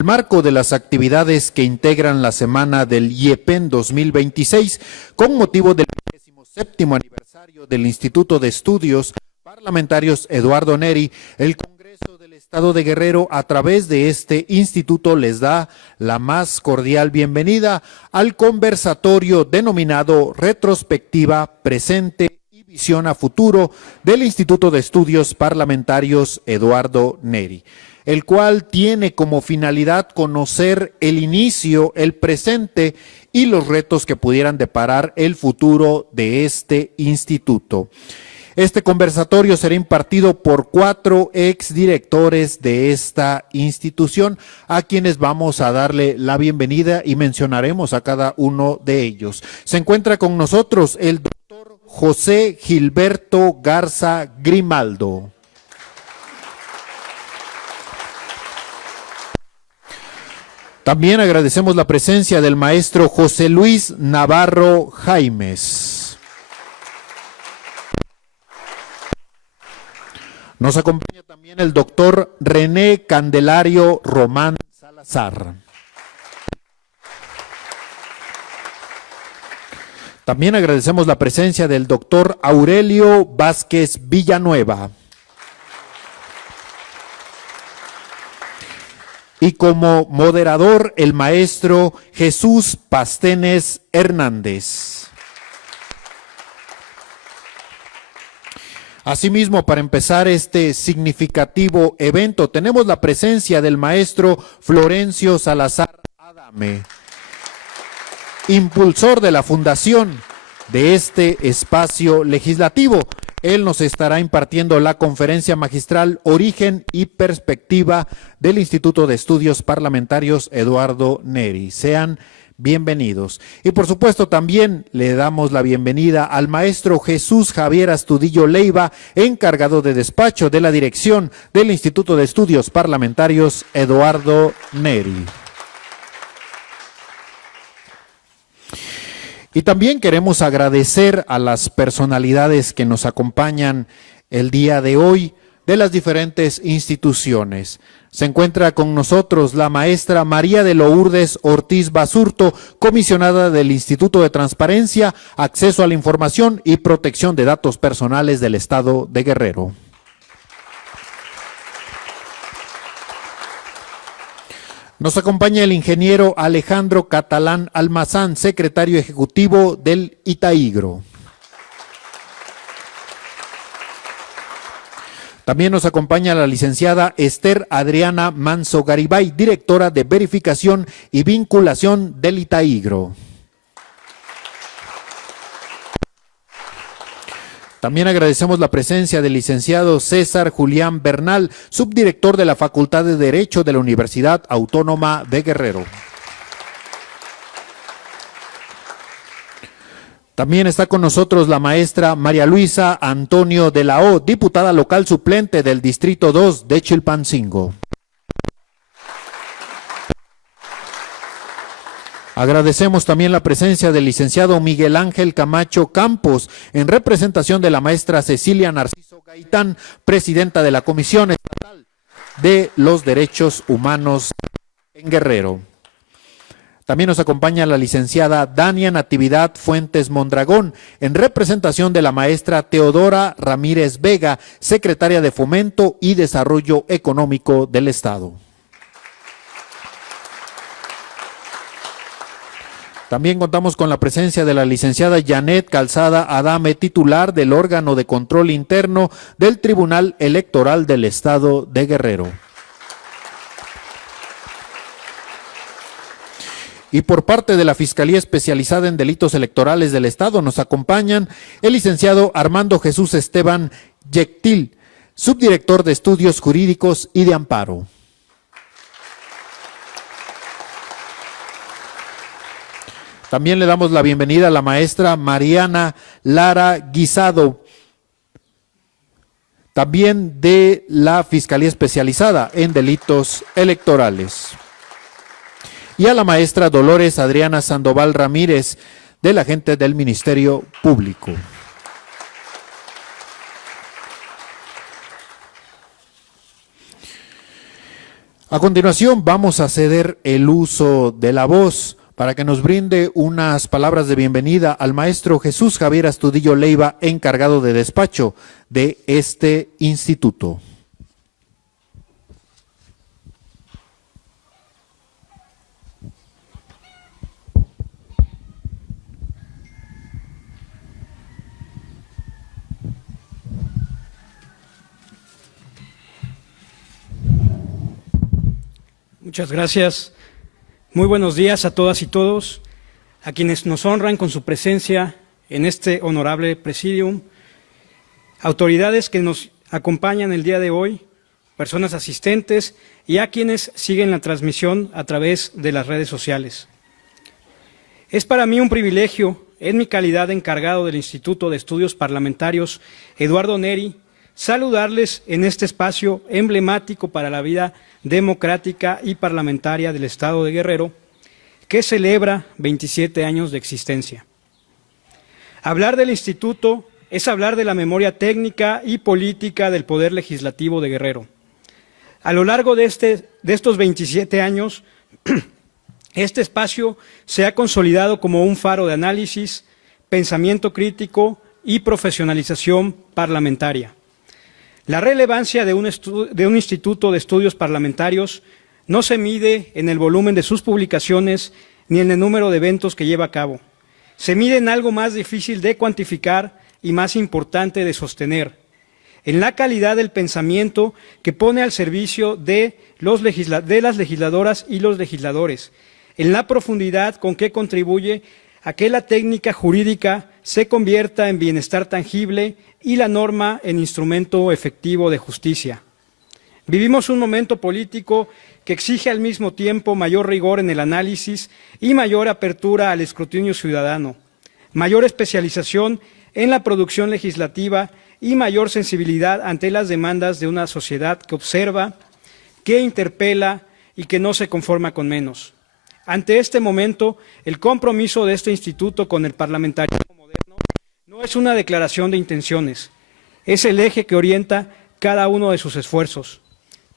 el marco de las actividades que integran la semana del IEPEN 2026, con motivo del 27º aniversario del Instituto de Estudios Parlamentarios Eduardo Neri, el Congreso del Estado de Guerrero, a través de este instituto, les da la más cordial bienvenida al conversatorio denominado Retrospectiva, Presente y Visión a Futuro del Instituto de Estudios Parlamentarios Eduardo Neri, el cual tiene como finalidad conocer el inicio, el presente y los retos que pudieran deparar el futuro de este instituto. Este conversatorio será impartido por 4 exdirectores de esta institución, a quienes vamos a darle la bienvenida y mencionaremos a cada uno de ellos. Se encuentra con nosotros el doctor José Gilberto Garza Grimaldo. También agradecemos la presencia del maestro José Luis Navarro Jaimes. Nos acompaña también el doctor René Candelario Román Salazar. También agradecemos la presencia del doctor Aurelio Vázquez Villanueva. Y como moderador, el maestro Jesús Pastenes Hernández. Asimismo, para empezar este significativo evento, tenemos la presencia del maestro Florencio Salazar Adame, impulsor de la fundación de este espacio legislativo. Él nos estará impartiendo la conferencia magistral Origen y Perspectiva del Instituto de Estudios Parlamentarios Eduardo Neri. Sean bienvenidos. Y por supuesto también le damos la bienvenida al maestro Jesús Javier Astudillo Leiva, encargado de despacho de la dirección del Instituto de Estudios Parlamentarios Eduardo Neri. Y también queremos agradecer a las personalidades que nos acompañan el día de hoy de las diferentes instituciones. Se encuentra con nosotros la maestra María de Lourdes Ortiz Basurto, comisionada del Instituto de Transparencia, Acceso a la Información y Protección de Datos Personales del Estado de Guerrero. Nos acompaña el ingeniero Alejandro Catalán Almazán, secretario ejecutivo del ITAIGRO. También nos acompaña la licenciada Esther Adriana Manso Garibay, directora de Verificación y Vinculación del ITAIGRO. También agradecemos la presencia del licenciado César Julián Bernal, subdirector de la Facultad de Derecho de la Universidad Autónoma de Guerrero. También está con nosotros la maestra María Luisa Antonio de la O, diputada local suplente del Distrito 2 de Chilpancingo. Agradecemos también la presencia del licenciado Miguel Ángel Camacho Campos, en representación de la maestra Cecilia Narciso Gaitán, presidenta de la Comisión Estatal de los Derechos Humanos en Guerrero. También nos acompaña la licenciada Dania Natividad Fuentes Mondragón, en representación de la maestra Teodora Ramírez Vega, secretaria de Fomento y Desarrollo Económico del Estado. También contamos con la presencia de la licenciada Janet Calzada Adame, titular del órgano de control interno del Tribunal Electoral del Estado de Guerrero. Y por parte de la Fiscalía Especializada en Delitos Electorales del Estado nos acompañan el licenciado Armando Jesús Esteban Yectil, subdirector de Estudios Jurídicos y de Amparo. También le damos la bienvenida a la maestra Mariana Lara Guisado, también de la Fiscalía Especializada en Delitos Electorales. Y a la maestra Dolores Adriana Sandoval Ramírez, de la gente del Ministerio Público. A continuación vamos a ceder el uso de la voz para que nos brinde unas palabras de bienvenida al maestro Jesús Javier Astudillo Leiva, encargado de despacho de este instituto. Muchas gracias. Muy buenos días a todas y todos, a quienes nos honran con su presencia en este honorable presidium, autoridades que nos acompañan el día de hoy, personas asistentes y a quienes siguen la transmisión a través de las redes sociales. Es para mí un privilegio, en mi calidad de encargado del Instituto de Estudios Parlamentarios Eduardo Neri, saludarles en este espacio emblemático para la vida democrática y parlamentaria del Estado de Guerrero, que celebra 27 años de existencia. Hablar del Instituto es hablar de la memoria técnica y política del Poder Legislativo de Guerrero. A lo largo de estos 27 años, este espacio se ha consolidado como un faro de análisis, pensamiento crítico y profesionalización parlamentaria. La relevancia de un instituto de estudios parlamentarios no se mide en el volumen de sus publicaciones ni en el número de eventos que lleva a cabo. Se mide en algo más difícil de cuantificar y más importante de sostener, en la calidad del pensamiento que pone al servicio de las legisladoras y los legisladores, en la profundidad con que contribuye a que la técnica jurídica se convierta en bienestar tangible y la norma en instrumento efectivo de justicia. Vivimos un momento político que exige al mismo tiempo mayor rigor en el análisis y mayor apertura al escrutinio ciudadano, mayor especialización en la producción legislativa y mayor sensibilidad ante las demandas de una sociedad que observa, que interpela y que no se conforma con menos. Ante este momento, el compromiso de este instituto con el parlamentarismo moderno no es una declaración de intenciones, es el eje que orienta cada uno de sus esfuerzos.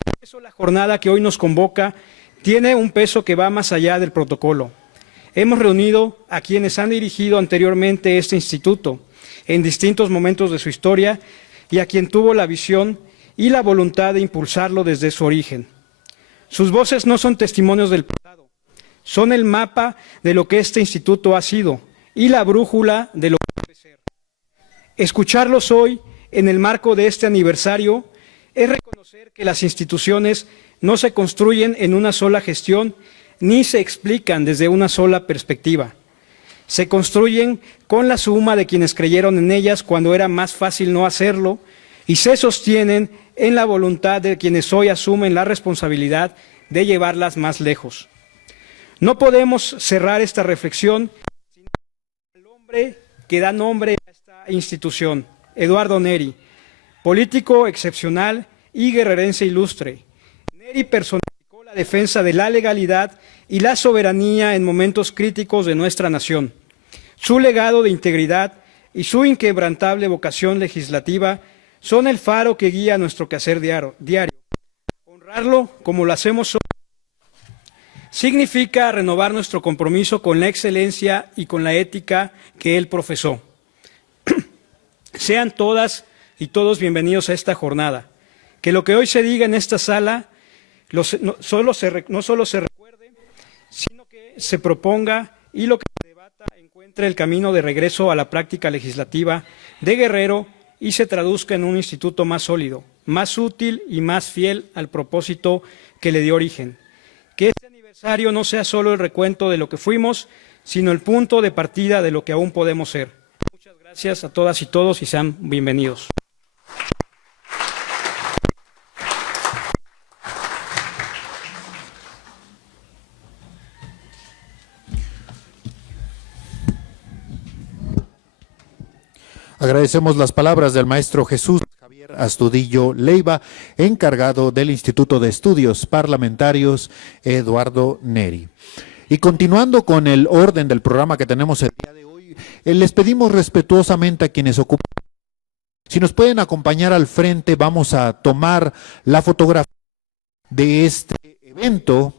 Por eso la jornada que hoy nos convoca tiene un peso que va más allá del protocolo. Hemos reunido a quienes han dirigido anteriormente este instituto en distintos momentos de su historia y a quien tuvo la visión y la voluntad de impulsarlo desde su origen. Sus voces no son testimonios del pasado, son el mapa de lo que este instituto ha sido y la brújula de lo que debe ser. Escucharlos hoy, en el marco de este aniversario, es reconocer que las instituciones no se construyen en una sola gestión ni se explican desde una sola perspectiva. Se construyen con la suma de quienes creyeron en ellas cuando era más fácil no hacerlo y se sostienen en la voluntad de quienes hoy asumen la responsabilidad de llevarlas más lejos. No podemos cerrar esta reflexión sin el hombre que da nombre a esta institución, Eduardo Neri, político excepcional y guerrerense ilustre. Neri personificó la defensa de la legalidad y la soberanía en momentos críticos de nuestra nación. Su legado de integridad y su inquebrantable vocación legislativa son el faro que guía nuestro quehacer diario. Honrarlo como lo hacemos hoy significa renovar nuestro compromiso con la excelencia y con la ética que él profesó. Sean todas y todos bienvenidos a esta jornada. Que lo que hoy se diga en esta sala no solo se recuerde, sino que se proponga y lo que se debata encuentre el camino de regreso a la práctica legislativa de Guerrero y se traduzca en un instituto más sólido, más útil y más fiel al propósito que le dio origen. Que este aniversario no sea solo el recuento de lo que fuimos, sino el punto de partida de lo que aún podemos ser. Muchas gracias a todas y todos y sean bienvenidos. Agradecemos las palabras del maestro Jesús Javier Astudillo Leiva, encargado del Instituto de Estudios Parlamentarios Eduardo Neri. Y continuando con el orden del programa que tenemos el día de hoy, les pedimos respetuosamente a quienes ocupan. Si nos pueden acompañar al frente, vamos a tomar la fotografía de este evento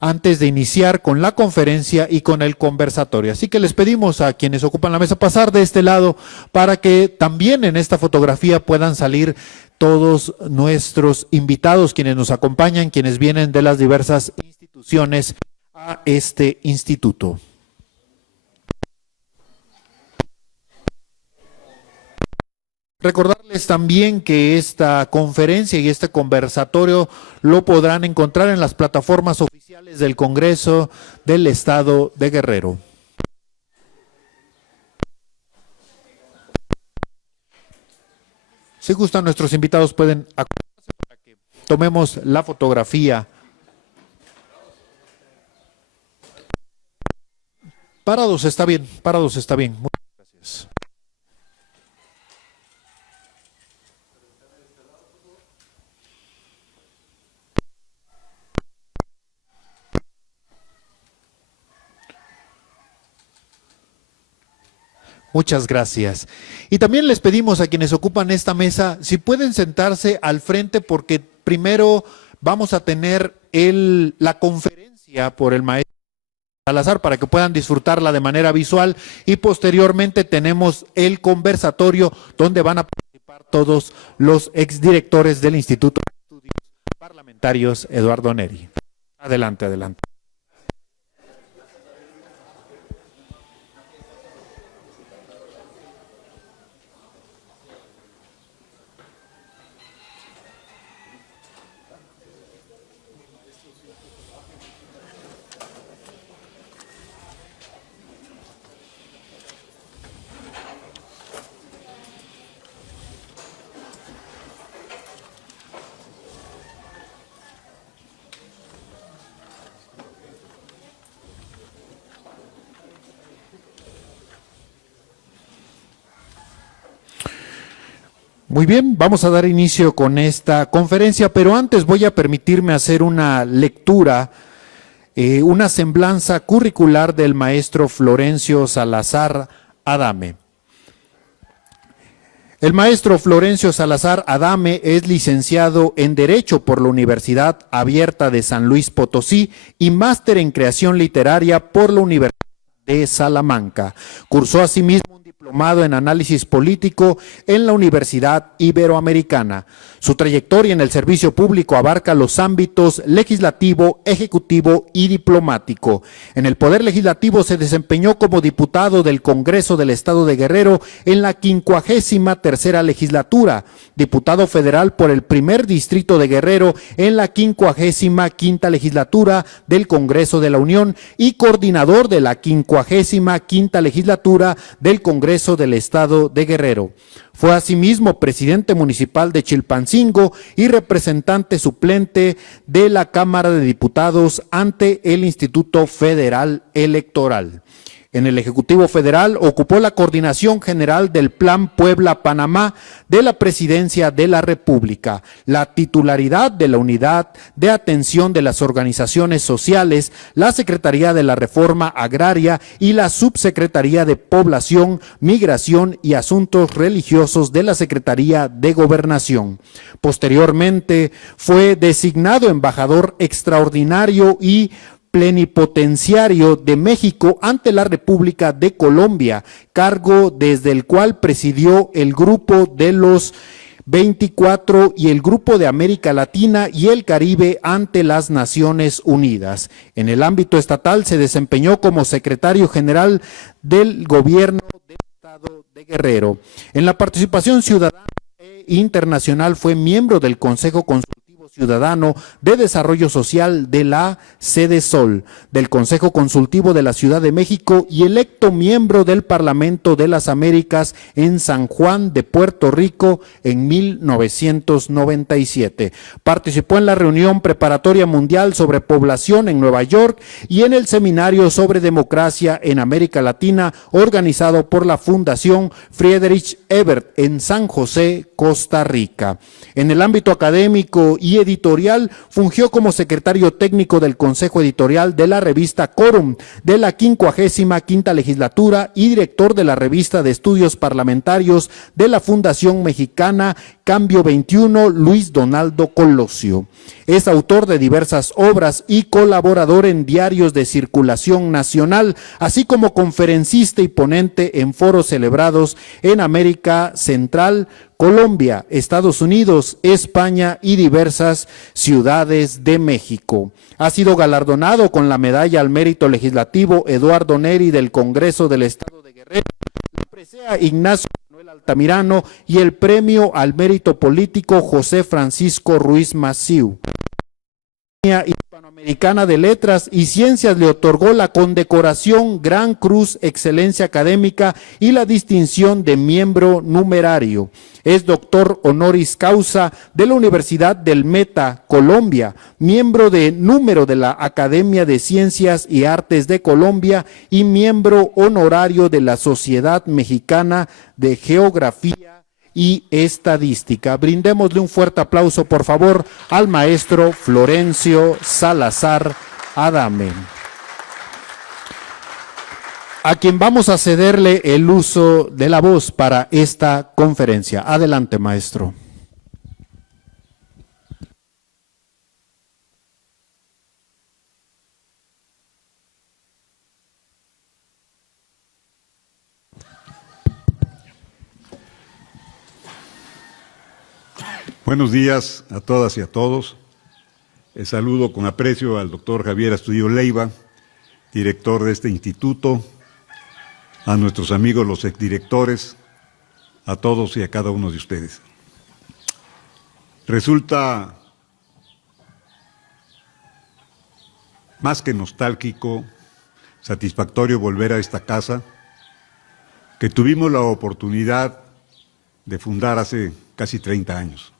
antes de iniciar con la conferencia y con el conversatorio. Así que les pedimos a quienes ocupan la mesa pasar de este lado para que también en esta fotografía puedan salir todos nuestros invitados, quienes nos acompañan, quienes vienen de las diversas instituciones a este instituto. Recordarles también que esta conferencia y este conversatorio lo podrán encontrar en las plataformas oficiales del Congreso del Estado de Guerrero. Si gustan, nuestros invitados pueden acompañarse para que tomemos la fotografía. Parados está bien, parados está bien. Muchas gracias. Muchas gracias. Y también les pedimos a quienes ocupan esta mesa, si pueden sentarse al frente, porque primero vamos a tener la conferencia por el maestro Salazar para que puedan disfrutarla de manera visual, y posteriormente tenemos el conversatorio donde van a participar todos los exdirectores del Instituto de Estudios Parlamentarios Eduardo Neri. Adelante, adelante. Muy bien, vamos a dar inicio con esta conferencia, pero antes voy a permitirme hacer una lectura, una semblanza curricular del maestro Florencio Salazar Adame. El maestro Florencio Salazar Adame es licenciado en Derecho por la Universidad Abierta de San Luis Potosí y máster en Creación Literaria por la Universidad de Salamanca. Cursó asimismo un diplomado en Análisis Político en la Universidad Iberoamericana. Su trayectoria en el servicio público abarca los ámbitos legislativo, ejecutivo y diplomático. En el Poder Legislativo se desempeñó como diputado del Congreso del Estado de Guerrero en la 53ª legislatura, diputado federal por el primer distrito de Guerrero en la 55ª legislatura del Congreso de la Unión y coordinador de la 55ª legislatura del Congreso del Estado de Guerrero. Fue asimismo presidente municipal de Chilpancingo y representante suplente de la Cámara de Diputados ante el Instituto Federal Electoral. En el Ejecutivo Federal ocupó la coordinación general del Plan Puebla-Panamá de la Presidencia de la República, la titularidad de la Unidad de Atención de las Organizaciones Sociales, la Secretaría de la Reforma Agraria y la Subsecretaría de Población, Migración y Asuntos Religiosos de la Secretaría de Gobernación. Posteriormente fue designado embajador extraordinario y plenipotenciario de México ante la República de Colombia, cargo desde el cual presidió el Grupo de los 24 y el Grupo de América Latina y el Caribe ante las Naciones Unidas. En el ámbito estatal se desempeñó como secretario general del Gobierno del Estado de Guerrero. En la participación ciudadana e internacional fue miembro del Consejo Consultivo Ciudadano de Desarrollo Social de la Sedesol, del Consejo Consultivo de la Ciudad de México y electo miembro del Parlamento de las Américas en San Juan de Puerto Rico en 1997. Participó en la reunión preparatoria mundial sobre población en Nueva York y en el seminario sobre democracia en América Latina organizado por la Fundación Friedrich Ebert en San José, Costa Rica. En el ámbito académico y editorial, fungió como secretario técnico del Consejo Editorial de la revista Quórum de la 55ª legislatura y director de la revista de estudios parlamentarios de la Fundación Mexicana Cambio 21, Luis Donaldo Colosio. Es autor de diversas obras y colaborador en diarios de circulación nacional, así como conferencista y ponente en foros celebrados en América Central, Colombia, Estados Unidos, España y diversas ciudades de México. Ha sido galardonado con la Medalla al Mérito Legislativo Eduardo Neri del Congreso del Estado de Guerrero, la presea Ignacio Manuel Altamirano y el Premio al Mérito Político José Francisco Ruiz Massieu. La Hispanoamericana de Letras y Ciencias le otorgó la condecoración Gran Cruz Excelencia Académica y la distinción de miembro numerario. Es doctor honoris causa de la Universidad del Meta, Colombia, miembro de número de la Academia de Ciencias y Artes de Colombia y miembro honorario de la Sociedad Mexicana de Geografía y Estadística. Brindémosle un fuerte aplauso, por favor, al maestro Florencio Salazar Adame, a quien vamos a cederle el uso de la voz para esta conferencia. Adelante, maestro. Buenos días a todas y a todos. Saludo con aprecio al doctor Javier Astudillo Leiva, director de este instituto, a nuestros amigos los exdirectores, a todos y a cada uno de ustedes. Resulta más que nostálgico, satisfactorio volver a esta casa que tuvimos la oportunidad de fundar hace casi 30 años.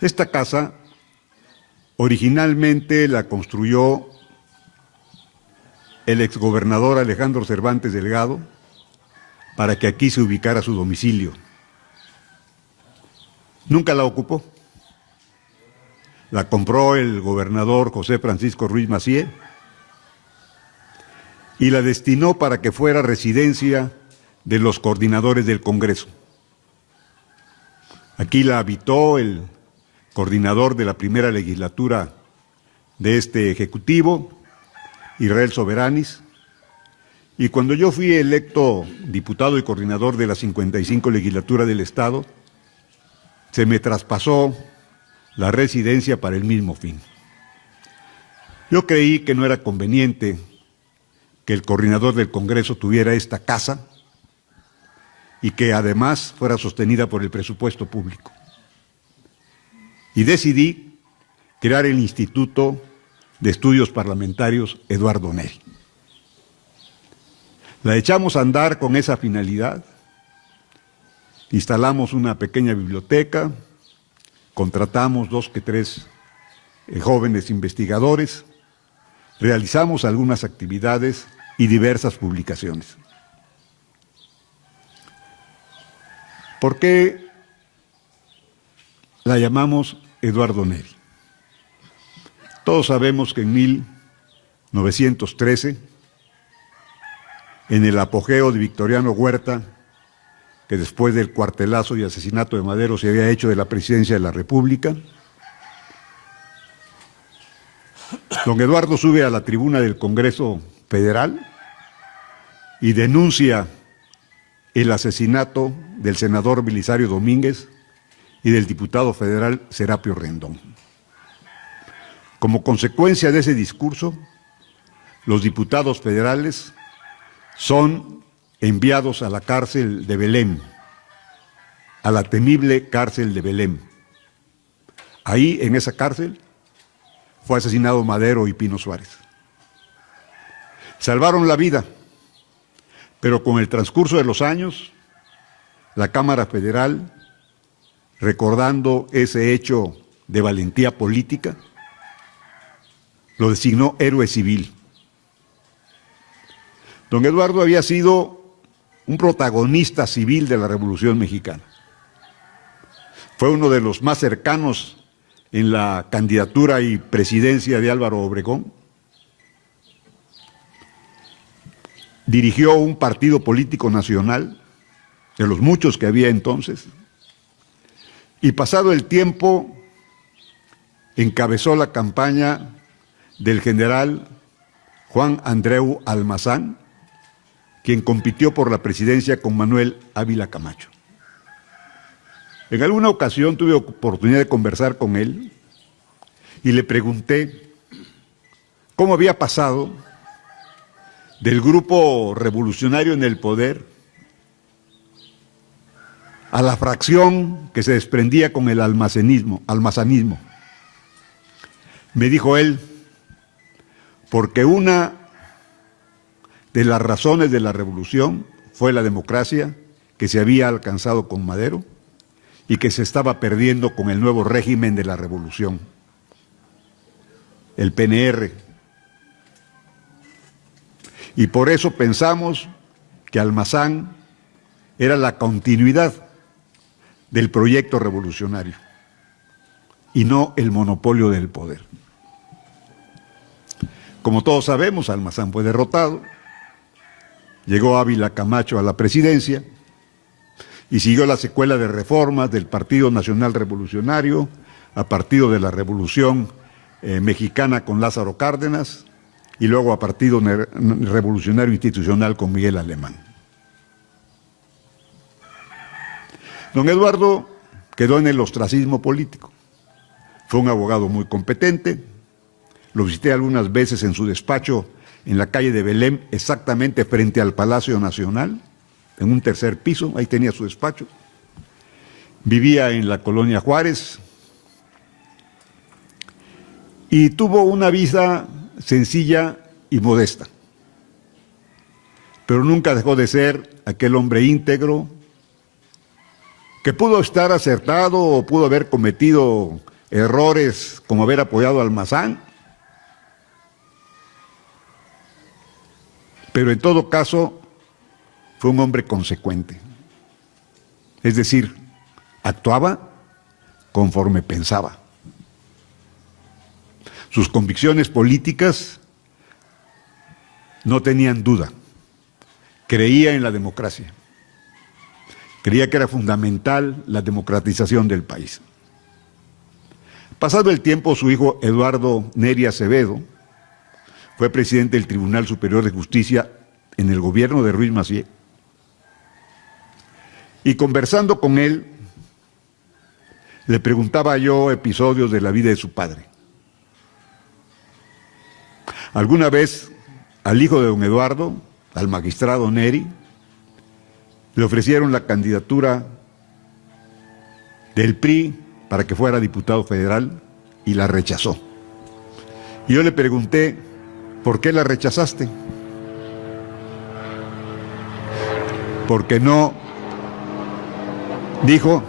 Esta casa originalmente la construyó el exgobernador Alejandro Cervantes Delgado para que aquí se ubicara su domicilio. Nunca la ocupó. La compró el gobernador José Francisco Ruiz Massieu y la destinó para que fuera residencia de los coordinadores del Congreso. Aquí la habitó el coordinador de la primera legislatura de este Ejecutivo, Israel Soberanis, y cuando yo fui electo diputado y coordinador de la 55 legislatura del Estado, se me traspasó la residencia para el mismo fin. Yo creí que no era conveniente que el coordinador del Congreso tuviera esta casa y que además fuera sostenida por el presupuesto público. Y decidí crear el Instituto de Estudios Parlamentarios Eduardo Neri. La echamos a andar con esa finalidad. Instalamos una pequeña biblioteca, contratamos 2 que 3 jóvenes investigadores, realizamos algunas actividades y diversas publicaciones. ¿Por qué la llamamos Eduardo Neri? Todos sabemos que en 1913, en el apogeo de Victoriano Huerta, que después del cuartelazo y asesinato de Madero se había hecho de la presidencia de la República, don Eduardo sube a la tribuna del Congreso Federal y denuncia el asesinato del senador Belisario Domínguez y del diputado federal Serapio Rendón. Como consecuencia de ese discurso, los diputados federales son enviados a la cárcel de Belém, a la temible cárcel de Belém. Ahí, en esa cárcel, fue asesinado Madero y Pino Suárez. Salvaron la vida, pero con el transcurso de los años, la Cámara Federal, recordando ese hecho de valentía política, lo designó héroe civil. Don Eduardo había sido un protagonista civil de la Revolución Mexicana. Fue uno de los más cercanos en la candidatura y presidencia de Álvaro Obregón. Dirigió un partido político nacional, de los muchos que había entonces, Y pasado el tiempo, encabezó la campaña del general Juan Andreu Almazán, quien compitió por la presidencia con Manuel Ávila Camacho. En alguna ocasión tuve oportunidad de conversar con él y le pregunté cómo había pasado del grupo revolucionario en el poder a la fracción que se desprendía con el almazanismo. Me dijo él, porque una de las razones de la revolución fue la democracia que se había alcanzado con Madero y que se estaba perdiendo con el nuevo régimen de la revolución, el PNR. Y por eso pensamos que Almazán era la continuidad del proyecto revolucionario y no el monopolio del poder. Como todos sabemos, Almazán fue derrotado, llegó Ávila Camacho a la presidencia y siguió la secuela de reformas del Partido Nacional Revolucionario a Partido de la Revolución Mexicana con Lázaro Cárdenas y luego a Partido Revolucionario Institucional con Miguel Alemán. Don Eduardo quedó en el ostracismo político. Fue un abogado muy competente. Lo visité algunas veces en su despacho en la calle de Belém, exactamente frente al Palacio Nacional, en un tercer piso, ahí tenía su despacho. Vivía en la colonia Juárez y tuvo una vida sencilla y modesta, pero nunca dejó de ser aquel hombre íntegro que pudo estar acertado o pudo haber cometido errores como haber apoyado a Almazán, pero en todo caso fue un hombre consecuente, es decir, actuaba conforme pensaba. Sus convicciones políticas no tenían duda, creía en la democracia, creía que era fundamental la democratización del país. Pasado el tiempo, su hijo Eduardo Neri Acevedo fue presidente del Tribunal Superior de Justicia en el gobierno de Ruiz Massieu. Y conversando con él, le preguntaba yo episodios de la vida de su padre. Alguna vez al hijo de don Eduardo, al magistrado Neri, le ofrecieron la candidatura del PRI para que fuera diputado federal y la rechazó. Y yo le pregunté, ¿por qué la rechazaste? Porque no, dijo,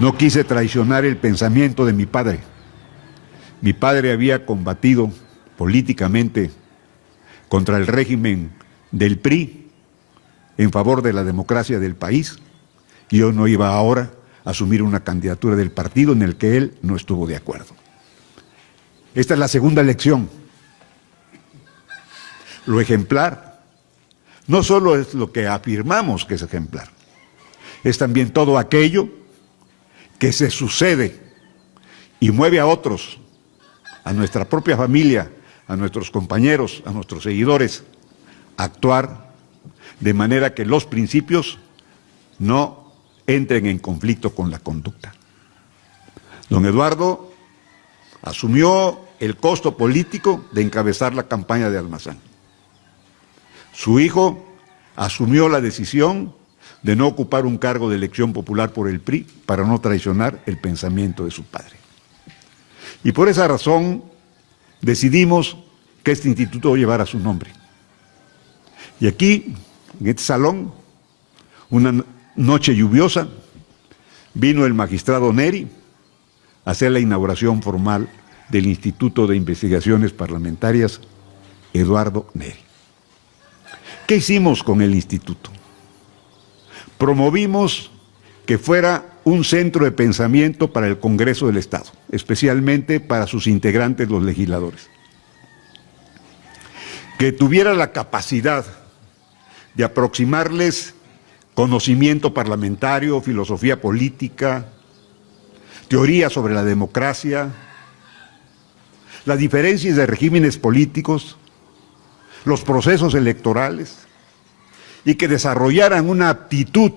no quise traicionar el pensamiento de mi padre. Mi padre había combatido políticamente contra el régimen del PRI en favor de la democracia del país y yo no iba ahora a asumir una candidatura del partido en el que él no estuvo de acuerdo. Esta es la segunda lección. Lo ejemplar no solo es lo que afirmamos que es ejemplar, es también todo aquello que se sucede y mueve a otros, a nuestra propia familia, a nuestros compañeros, a nuestros seguidores, a actuar de manera que los principios no entren en conflicto con la conducta. Don Eduardo asumió el costo político de encabezar la campaña de Almazán. Su hijo asumió la decisión de no ocupar un cargo de elección popular por el PRI para no traicionar el pensamiento de su padre. Y por esa razón decidimos que este instituto llevara su nombre. Y aquí, en este salón, una noche lluviosa, vino el magistrado Neri a hacer la inauguración formal del Instituto de Investigaciones Parlamentarias Eduardo Neri. ¿Qué hicimos con el instituto? Promovimos que fuera un centro de pensamiento para el Congreso del Estado, especialmente para sus integrantes, los legisladores. Que tuviera la capacidad de aproximarles conocimiento parlamentario, filosofía política, teoría sobre la democracia, las diferencias de regímenes políticos, los procesos electorales, y que desarrollaran una aptitud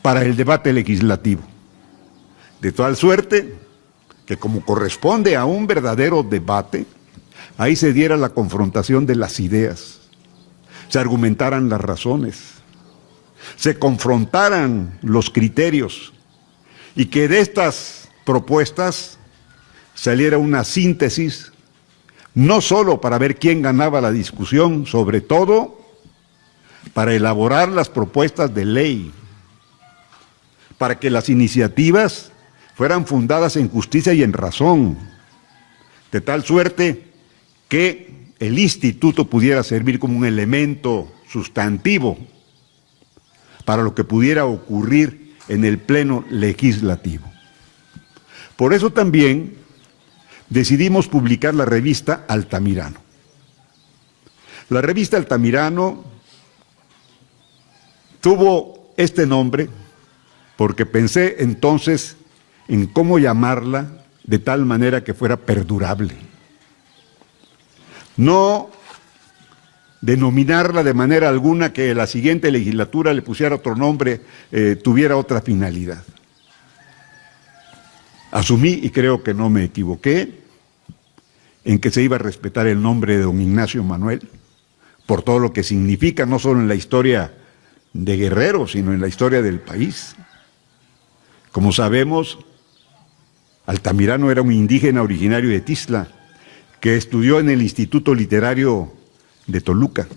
para el debate legislativo. De tal suerte que, como corresponde a un verdadero debate, ahí se diera la confrontación de las ideas, se argumentaran las razones, se confrontaran los criterios, y que de estas propuestas saliera una síntesis, no solo para ver quién ganaba la discusión, sobre todo para elaborar las propuestas de ley, para que las iniciativas fueran fundadas en justicia y en razón, de tal suerte que el instituto pudiera servir como un elemento sustantivo para lo que pudiera ocurrir en el pleno legislativo. Por eso también decidimos publicar la revista Altamirano. La revista Altamirano tuvo este nombre porque pensé entonces en cómo llamarla de tal manera que fuera perdurable. No denominarla de manera alguna que la siguiente legislatura le pusiera otro nombre, tuviera otra finalidad. Asumí, y creo que no me equivoqué, en que se iba a respetar el nombre de don Ignacio Manuel, por todo lo que significa, no solo en la historia de Guerrero, sino en la historia del país. Como sabemos, Altamirano era un indígena originario de Tizla, que estudió en el Instituto Literario de Toluca.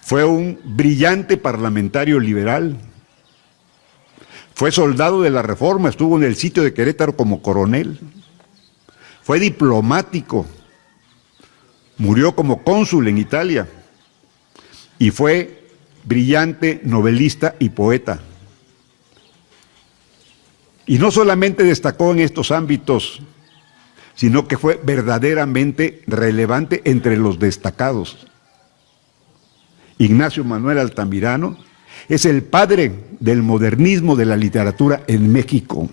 Fue un brillante parlamentario liberal. Fue soldado de la Reforma, estuvo en el sitio de Querétaro como coronel. Fue diplomático, murió como cónsul en Italia y fue brillante novelista y poeta. Y no solamente destacó en estos ámbitos, sino que fue verdaderamente relevante entre los destacados. Ignacio Manuel Altamirano es el padre del modernismo de la literatura en México.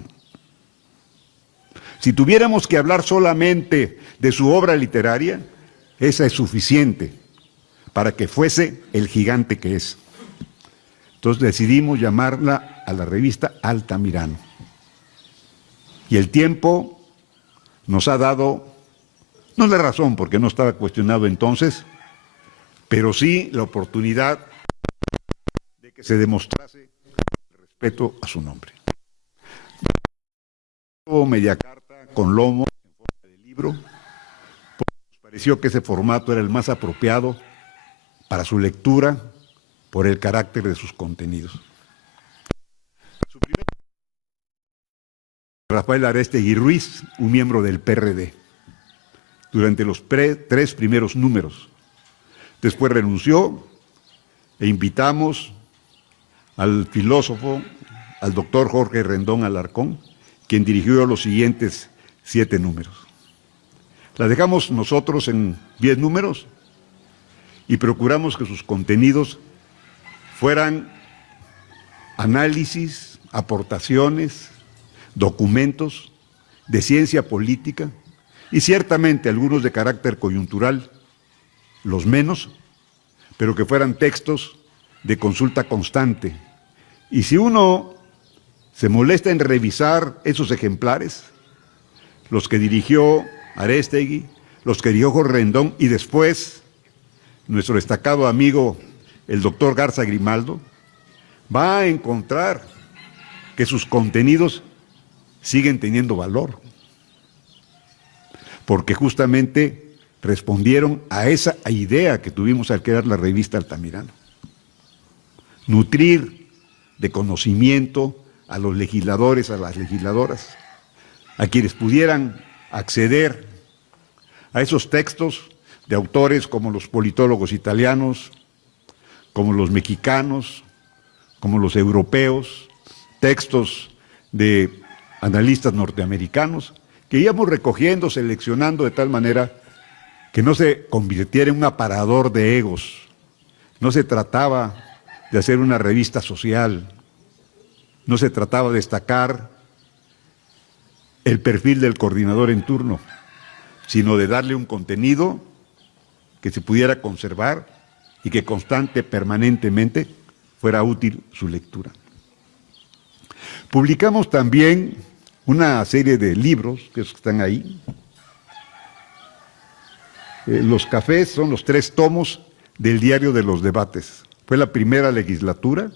Si tuviéramos que hablar solamente de su obra literaria, esa es suficiente para que fuese el gigante que es. Entonces decidimos llamarla a la revista Altamirano. Y el tiempo nos ha dado, no la razón porque no estaba cuestionado entonces, pero sí la oportunidad de que se demostrase respeto a su nombre. Media carta con lomo en forma de libro, porque nos pareció que ese formato era el más apropiado para su lectura por el carácter de sus contenidos. Su primer... Rafael Arestegui Ruiz, un miembro del PRD, durante los 3 primeros números. Después renunció e invitamos al filósofo, al doctor Jorge Rendón Alarcón, quien dirigió los siguientes 7 números. La dejamos nosotros en 10 números y procuramos que sus contenidos fueran análisis, aportaciones, documentos de ciencia política y ciertamente algunos de carácter coyuntural, los menos, pero que fueran textos de consulta constante. Y si uno se molesta en revisar esos ejemplares, los que dirigió Arestegui, los que dirigió Jorge Rendón y después nuestro destacado amigo el doctor Garza Grimaldo, va a encontrar que sus contenidos siguen teniendo valor, porque justamente respondieron a esa idea que tuvimos al crear la revista Altamirano. Nutrir de conocimiento a los legisladores, a las legisladoras, a quienes pudieran acceder a esos textos de autores como los politólogos italianos, como los mexicanos, como los europeos, textos de analistas norteamericanos, que íbamos recogiendo, seleccionando de tal manera que no se convirtiera en un aparador de egos. No se trataba de hacer una revista social, no se trataba de destacar el perfil del coordinador en turno, sino de darle un contenido que se pudiera conservar y que permanentemente fuera útil su lectura. Publicamos también una serie de libros que están ahí. Los cafés son los 3 tomos del Diario de los Debates. Fue la primera legislatura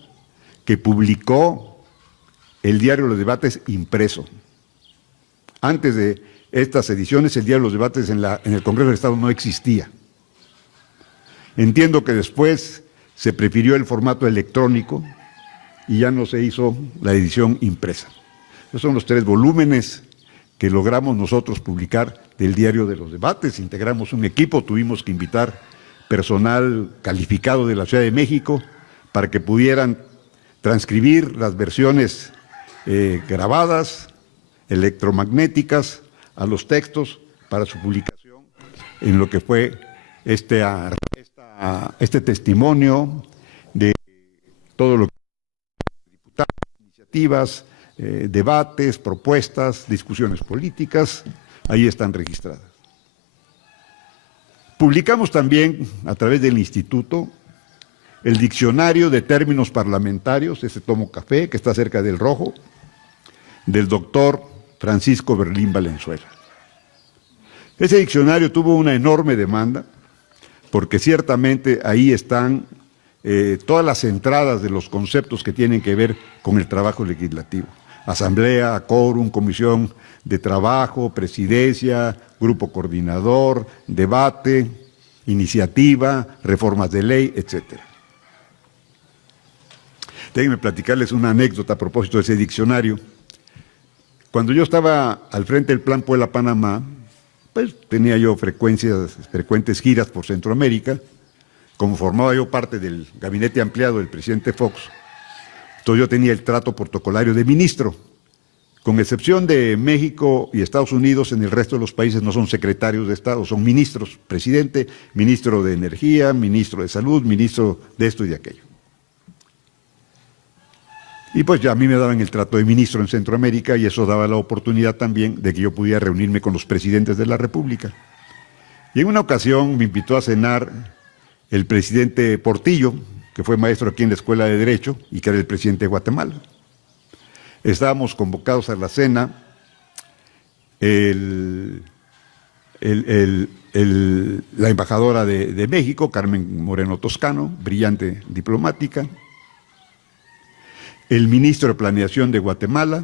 que publicó el Diario de los Debates impreso. Antes de estas ediciones, el Diario de los Debates en el Congreso del Estado no existía. Entiendo que después se prefirió el formato electrónico y ya no se hizo la edición impresa. Esos son los 3 volúmenes que logramos nosotros publicar del Diario de los Debates. Integramos un equipo, tuvimos que invitar personal calificado de la Ciudad de México para que pudieran transcribir las versiones grabadas, electromagnéticas, a los textos para su publicación en lo que fue este testimonio de todo lo que diputados, iniciativas, debates, propuestas, discusiones políticas, ahí están registradas. Publicamos también a través del Instituto el Diccionario de Términos Parlamentarios, ese tomo café que está cerca del rojo, del doctor Francisco Berlín Valenzuela. Ese diccionario tuvo una enorme demanda, porque ciertamente ahí están todas las entradas de los conceptos que tienen que ver con el trabajo legislativo. Asamblea, quórum, comisión de trabajo, presidencia, grupo coordinador, debate, iniciativa, reformas de ley, etcétera. Déjenme platicarles una anécdota a propósito de ese diccionario. Cuando yo estaba al frente del Plan Puebla-Panamá, pues tenía yo frecuentes giras por Centroamérica, como formaba yo parte del gabinete ampliado del presidente Fox, entonces yo tenía el trato protocolario de ministro. Con excepción de México y Estados Unidos, en el resto de los países no son secretarios de Estado, son ministros, presidente, ministro de Energía, ministro de Salud, ministro de esto y de aquello. Y pues ya a mí me daban el trato de ministro en Centroamérica y eso daba la oportunidad también de que yo pudiera reunirme con los presidentes de la República. Y en una ocasión me invitó a cenar el presidente Portillo, que fue maestro aquí en la Escuela de Derecho y que era el presidente de Guatemala. Estábamos convocados a la cena, la embajadora de México, Carmen Moreno Toscano, brillante diplomática, el ministro de Planeación de Guatemala,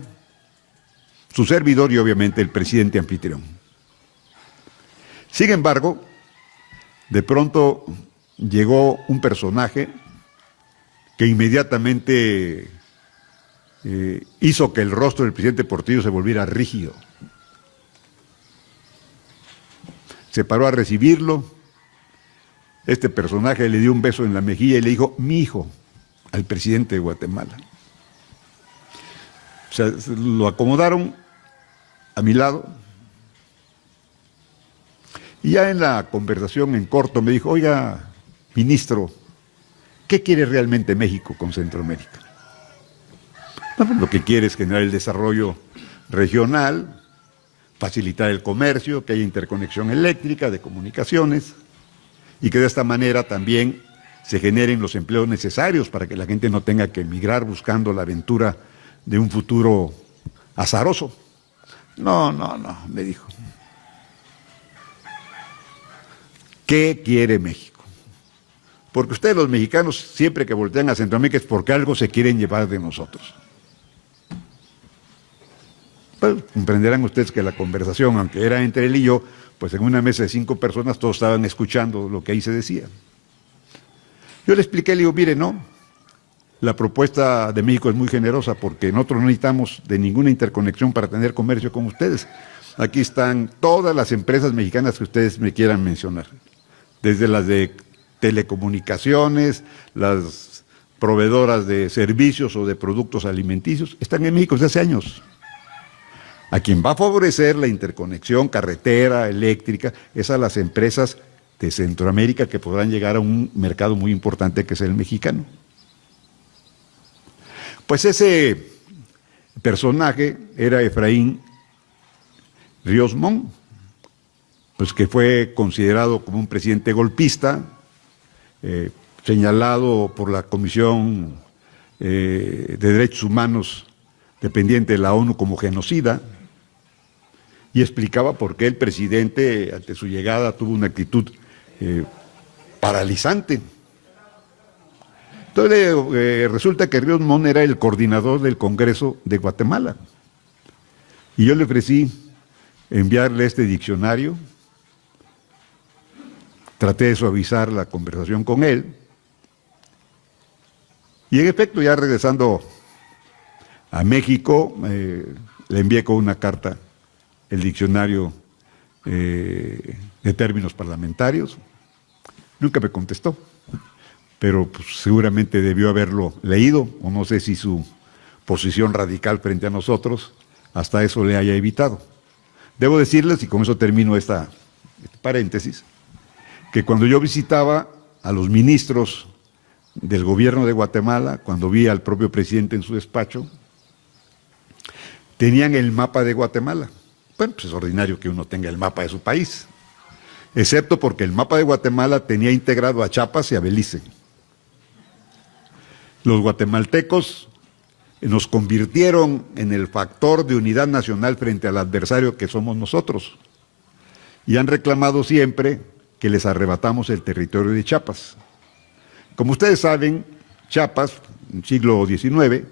su servidor y obviamente el presidente anfitrión. Sin embargo, de pronto llegó un personaje que inmediatamente hizo que el rostro del presidente Portillo se volviera rígido. Se paró a recibirlo, este personaje le dio un beso en la mejilla y le dijo, mi hijo, al presidente de Guatemala. O sea, lo acomodaron a mi lado y ya en la conversación en corto me dijo, oiga, ministro, ¿qué quiere realmente México con Centroamérica? Bueno, lo que quiere es generar el desarrollo regional, facilitar el comercio, que haya interconexión eléctrica, de comunicaciones, y que de esta manera también se generen los empleos necesarios para que la gente no tenga que emigrar buscando la aventura de un futuro azaroso. No, me dijo. ¿Qué quiere México? Porque ustedes los mexicanos siempre que voltean a Centroamérica es porque algo se quieren llevar de nosotros. Pues, comprenderán ustedes que la conversación, aunque era entre él y yo, pues en una mesa de 5 personas todos estaban escuchando lo que ahí se decía. Yo le expliqué, le digo, mire, no, la propuesta de México es muy generosa porque nosotros no necesitamos de ninguna interconexión para tener comercio con ustedes. Aquí están todas las empresas mexicanas que ustedes me quieran mencionar, desde las de telecomunicaciones, las proveedoras de servicios o de productos alimenticios, están en México desde hace años. A quien va a favorecer la interconexión carretera, eléctrica, es a las empresas de Centroamérica que podrán llegar a un mercado muy importante que es el mexicano. Pues ese personaje era Efraín Ríos Montt, pues que fue considerado como un presidente golpista, señalado por la Comisión de Derechos Humanos dependiente de la ONU como genocida, y explicaba por qué el presidente, ante su llegada, tuvo una actitud paralizante. Entonces resulta que Ríos Montt era el coordinador del Congreso de Guatemala, y yo le ofrecí enviarle este diccionario. Traté de suavizar la conversación con él, y en efecto, ya regresando a México, le envié con una carta el diccionario de términos parlamentarios. Nunca me contestó, pero pues, seguramente debió haberlo leído, o no sé si su posición radical frente a nosotros hasta eso le haya evitado. Debo decirles, y con eso termino este paréntesis, que cuando yo visitaba a los ministros del gobierno de Guatemala, cuando vi al propio presidente en su despacho, tenían el mapa de Guatemala. Bueno, pues es ordinario que uno tenga el mapa de su país, excepto porque el mapa de Guatemala tenía integrado a Chiapas y a Belice. Los guatemaltecos nos convirtieron en el factor de unidad nacional frente al adversario que somos nosotros, y han reclamado siempre que les arrebatamos el territorio de Chiapas. Como ustedes saben, Chiapas, en el siglo XIX,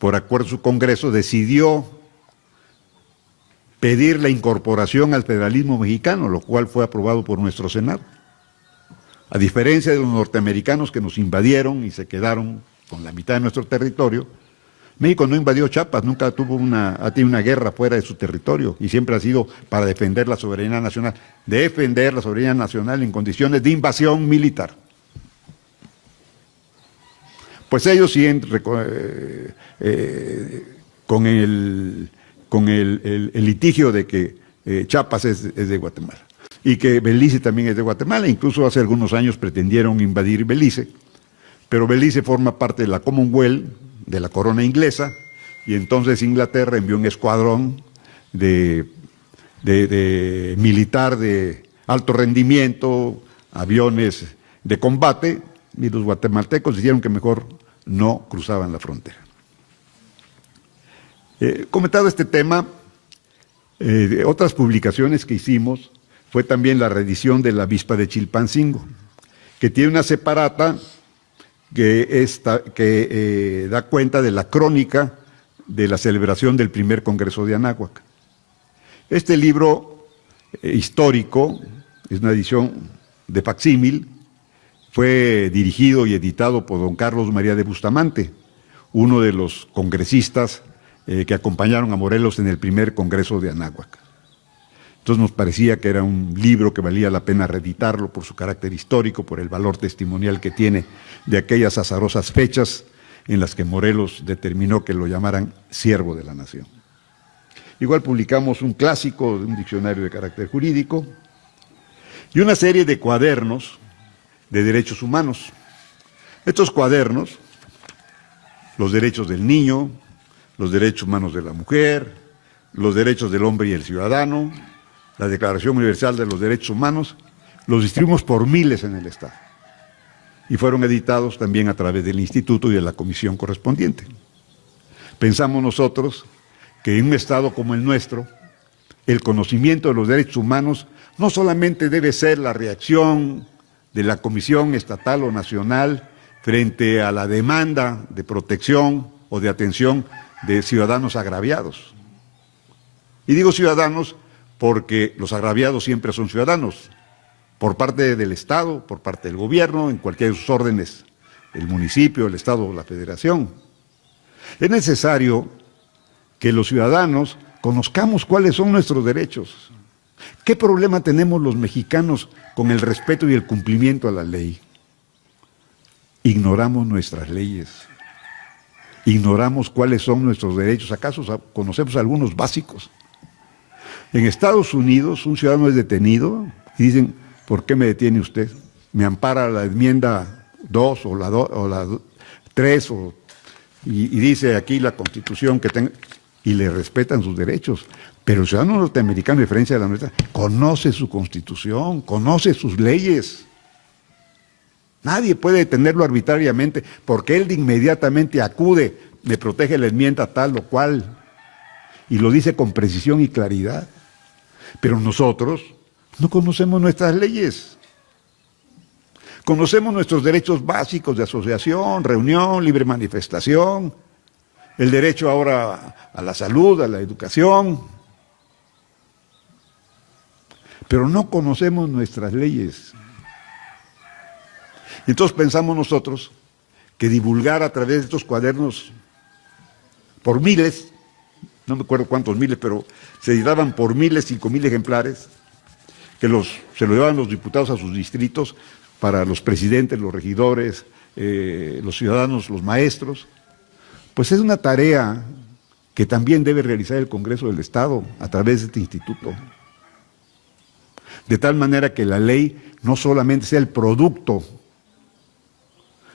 por acuerdo de su Congreso, decidió pedir la incorporación al federalismo mexicano, lo cual fue aprobado por nuestro Senado. A diferencia de los norteamericanos que nos invadieron y se quedaron con la mitad de nuestro territorio, México no invadió Chiapas, nunca ha tenido una guerra fuera de su territorio, y siempre ha sido para defender la soberanía nacional. Defender la soberanía nacional en condiciones de invasión militar. Pues ellos sí, con el litigio de que Chiapas es de Guatemala, y que Belice también es de Guatemala. Incluso hace algunos años pretendieron invadir Belice, pero Belice forma parte de la Commonwealth, de la corona inglesa, y entonces Inglaterra envió un escuadrón de militar de alto rendimiento, aviones de combate, y los guatemaltecos dijeron que mejor no cruzaban la frontera. Comentado este tema, otras publicaciones que hicimos fue también la reedición de la Avispa de Chilpancingo, que tiene una separata que da cuenta de la crónica de la celebración del primer Congreso de Anáhuac. Este libro histórico, es una edición de facsímil, fue dirigido y editado por don Carlos María de Bustamante, uno de los congresistas que acompañaron a Morelos en el primer Congreso de Anáhuac. Entonces nos parecía que era un libro que valía la pena reeditarlo por su carácter histórico, por el valor testimonial que tiene de aquellas azarosas fechas en las que Morelos determinó que lo llamaran siervo de la nación. Igual publicamos un clásico de un diccionario de carácter jurídico y una serie de cuadernos de derechos humanos. Estos cuadernos, los derechos del niño, los derechos humanos de la mujer, los derechos del hombre y el ciudadano, la Declaración Universal de los Derechos Humanos, los distribuimos por miles en el Estado. Y fueron editados también a través del Instituto y de la comisión correspondiente. Pensamos nosotros que en un Estado como el nuestro, el conocimiento de los derechos humanos no solamente debe ser la reacción de la Comisión Estatal o Nacional frente a la demanda de protección o de atención de ciudadanos agraviados. Y digo ciudadanos porque los agraviados siempre son ciudadanos, por parte del Estado, por parte del gobierno, en cualquiera de sus órdenes, el municipio, el Estado o la Federación. Es necesario que los ciudadanos conozcamos cuáles son nuestros derechos. ¿Qué problema tenemos los mexicanos con el respeto y el cumplimiento a la ley? Ignoramos nuestras leyes, ignoramos cuáles son nuestros derechos. ¿Acaso conocemos algunos básicos? En Estados Unidos, un ciudadano es detenido y dicen, ¿por qué me detiene usted? ¿Me ampara la enmienda 2 o la 3? Y dice aquí la Constitución que tenga, y le respetan sus derechos. Pero el ciudadano norteamericano, a diferencia de la nuestra, conoce su constitución, conoce sus leyes. Nadie puede detenerlo arbitrariamente porque él inmediatamente acude, me protege la enmienda tal o cual, y lo dice con precisión y claridad. Pero nosotros no conocemos nuestras leyes. Conocemos nuestros derechos básicos de asociación, reunión, libre manifestación, el derecho ahora a la salud, a la educación, pero no conocemos nuestras leyes. Y entonces pensamos nosotros que divulgar a través de estos cuadernos por miles, no me acuerdo cuántos miles, pero se editaban por miles, 5,000 ejemplares, que se lo llevaban los diputados a sus distritos para los presidentes, los regidores, los ciudadanos, los maestros, pues es una tarea que también debe realizar el Congreso del Estado a través de este instituto. De tal manera que la ley no solamente sea el producto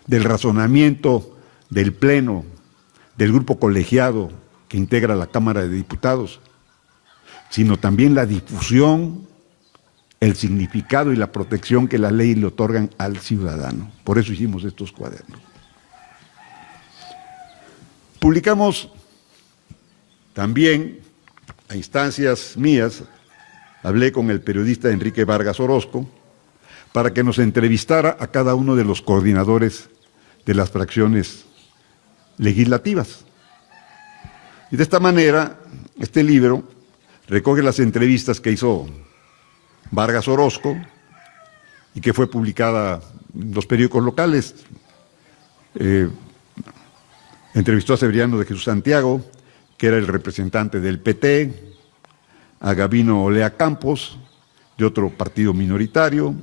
del razonamiento del Pleno, del grupo colegiado que integra la Cámara de Diputados, sino también la difusión, el significado y la protección que la ley le otorgan al ciudadano. Por eso hicimos estos cuadernos. Publicamos también, a instancias mías, hablé con el periodista Enrique Vargas Orozco para que nos entrevistara a cada uno de los coordinadores de las fracciones legislativas. Y de esta manera, este libro recoge las entrevistas que hizo Vargas Orozco y que fue publicada en los periódicos locales. Entrevistó a Severiano de Jesús Santiago, que era el representante del PT, a Gabino Olea Campos, de otro partido minoritario,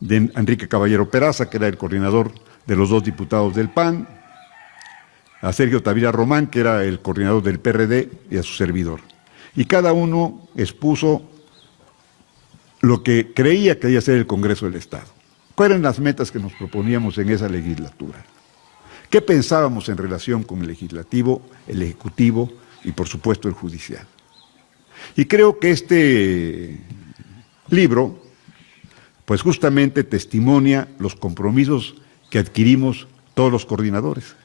de Enrique Caballero Peraza, que era el coordinador de los 2 diputados del PAN, a Sergio Tavira Román, que era el coordinador del PRD, y a su servidor. Y cada uno expuso lo que creía que debía ser el Congreso del Estado. ¿Cuáles eran las metas que nos proponíamos en esa legislatura? ¿Qué pensábamos en relación con el legislativo, el ejecutivo y, por supuesto, el judicial? Y creo que este libro, pues justamente testimonia los compromisos que adquirimos todos los coordinadores.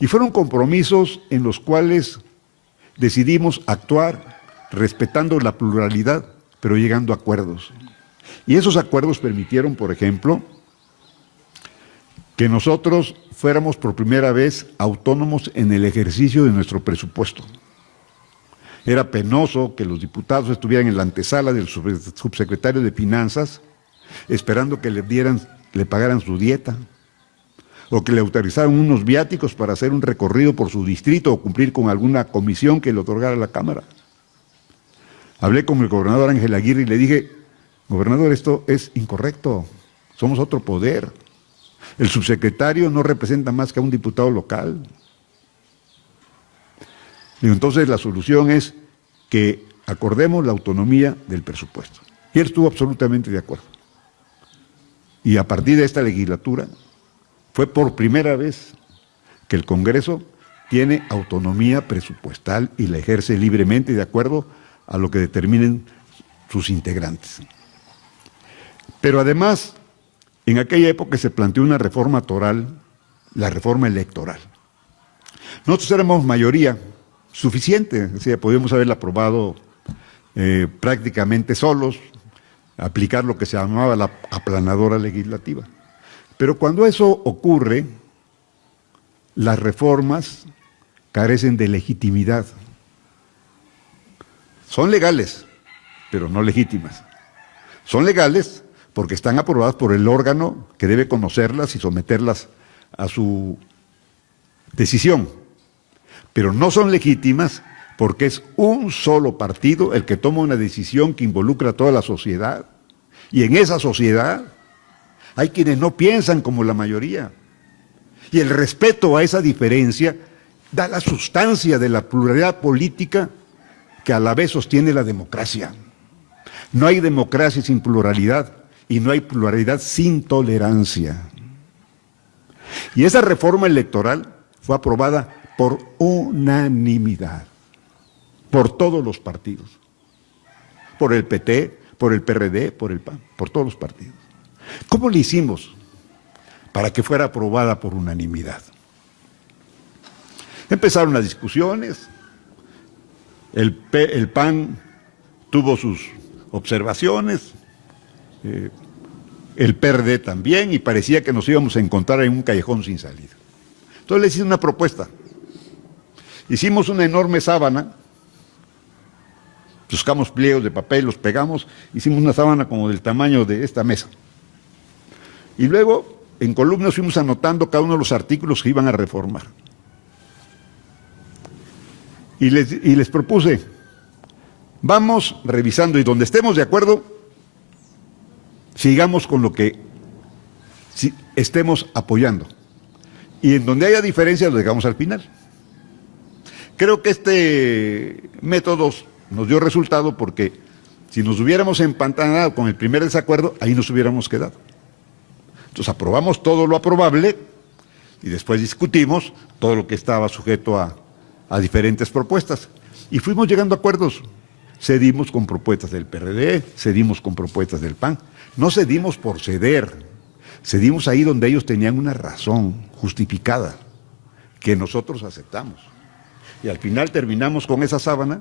Y fueron compromisos en los cuales decidimos actuar respetando la pluralidad, pero llegando a acuerdos. Y esos acuerdos permitieron, por ejemplo, que nosotros fuéramos por primera vez autónomos en el ejercicio de nuestro presupuesto. Era penoso que los diputados estuvieran en la antesala del subsecretario de Finanzas esperando que le pagaran su dieta, o que le autorizaran unos viáticos para hacer un recorrido por su distrito o cumplir con alguna comisión que le otorgara la Cámara. Hablé con el gobernador Ángel Aguirre y le dije, gobernador, esto es incorrecto, somos otro poder. El subsecretario no representa más que a un diputado local. Digo, entonces la solución es que acordemos la autonomía del presupuesto. Y él estuvo absolutamente de acuerdo. Y a partir de esta legislatura, fue por primera vez que el Congreso tiene autonomía presupuestal y la ejerce libremente de acuerdo a lo que determinen sus integrantes. Pero además, en aquella época se planteó una reforma toral, la reforma electoral. Nosotros éramos mayoría suficiente, o sea, podíamos haberla aprobado prácticamente solos, aplicar lo que se llamaba la aplanadora legislativa. Pero cuando eso ocurre, las reformas carecen de legitimidad. Son legales, pero no legítimas. Son legales porque están aprobadas por el órgano que debe conocerlas y someterlas a su decisión. Pero no son legítimas porque es un solo partido el que toma una decisión que involucra a toda la sociedad. Y en esa sociedad hay quienes no piensan como la mayoría. Y el respeto a esa diferencia da la sustancia de la pluralidad política que a la vez sostiene la democracia. No hay democracia sin pluralidad y no hay pluralidad sin tolerancia. Y esa reforma electoral fue aprobada por unanimidad, por todos los partidos. por el PT, por el PRD, por el PAN, por todos los partidos. ¿Cómo le hicimos para que fuera aprobada por unanimidad? Empezaron las discusiones, el PAN tuvo sus observaciones, el PRD también, y parecía que nos íbamos a encontrar en un callejón sin salida. Entonces les hice una propuesta. Hicimos una enorme sábana, buscamos pliegos de papel, los pegamos, hicimos una sábana como del tamaño de esta mesa. Y luego, en columnas, fuimos anotando cada uno de los artículos que iban a reformar. Y les propuse, vamos revisando y donde estemos de acuerdo, sigamos con lo que estemos apoyando. Y en donde haya diferencias lo dejamos al final. Creo que este método nos dio resultado porque si nos hubiéramos empantanado con el primer desacuerdo, ahí nos hubiéramos quedado. Entonces aprobamos todo lo aprobable y después discutimos todo lo que estaba sujeto a diferentes propuestas. Y fuimos llegando a acuerdos. Cedimos con propuestas del PRD, cedimos con propuestas del PAN. No cedimos por ceder, cedimos ahí donde ellos tenían una razón justificada, que nosotros aceptamos. Y al final terminamos con esa sábana,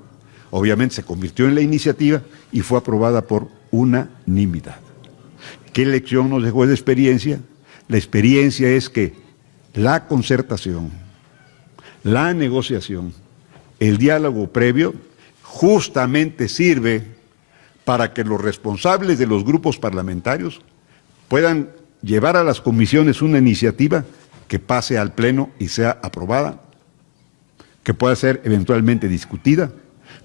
obviamente se convirtió en la iniciativa y fue aprobada por unanimidad. ¿Qué lección nos dejó esa experiencia? La experiencia es que la concertación, la negociación, el diálogo previo, justamente sirve para que los responsables de los grupos parlamentarios puedan llevar a las comisiones una iniciativa que pase al Pleno y sea aprobada, que pueda ser eventualmente discutida,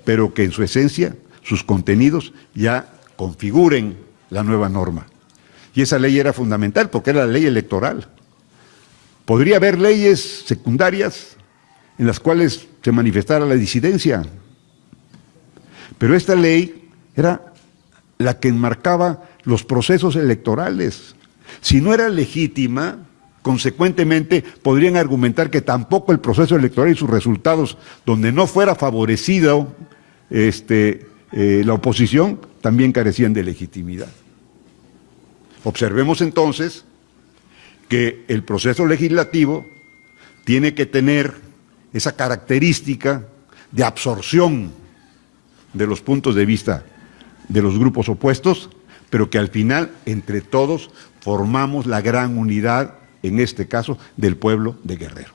pero que en su esencia, sus contenidos ya configuren la nueva norma. Y esa ley era fundamental porque era la ley electoral. Podría haber leyes secundarias en las cuales se manifestara la disidencia, pero esta ley era la que enmarcaba los procesos electorales. Si no era legítima, consecuentemente podrían argumentar que tampoco el proceso electoral y sus resultados, donde no fuera favorecido la oposición, también carecían de legitimidad. Observemos entonces que el proceso legislativo tiene que tener esa característica de absorción de los puntos de vista de los grupos opuestos, pero que al final, entre todos, formamos la gran unidad, en este caso, del pueblo de Guerrero.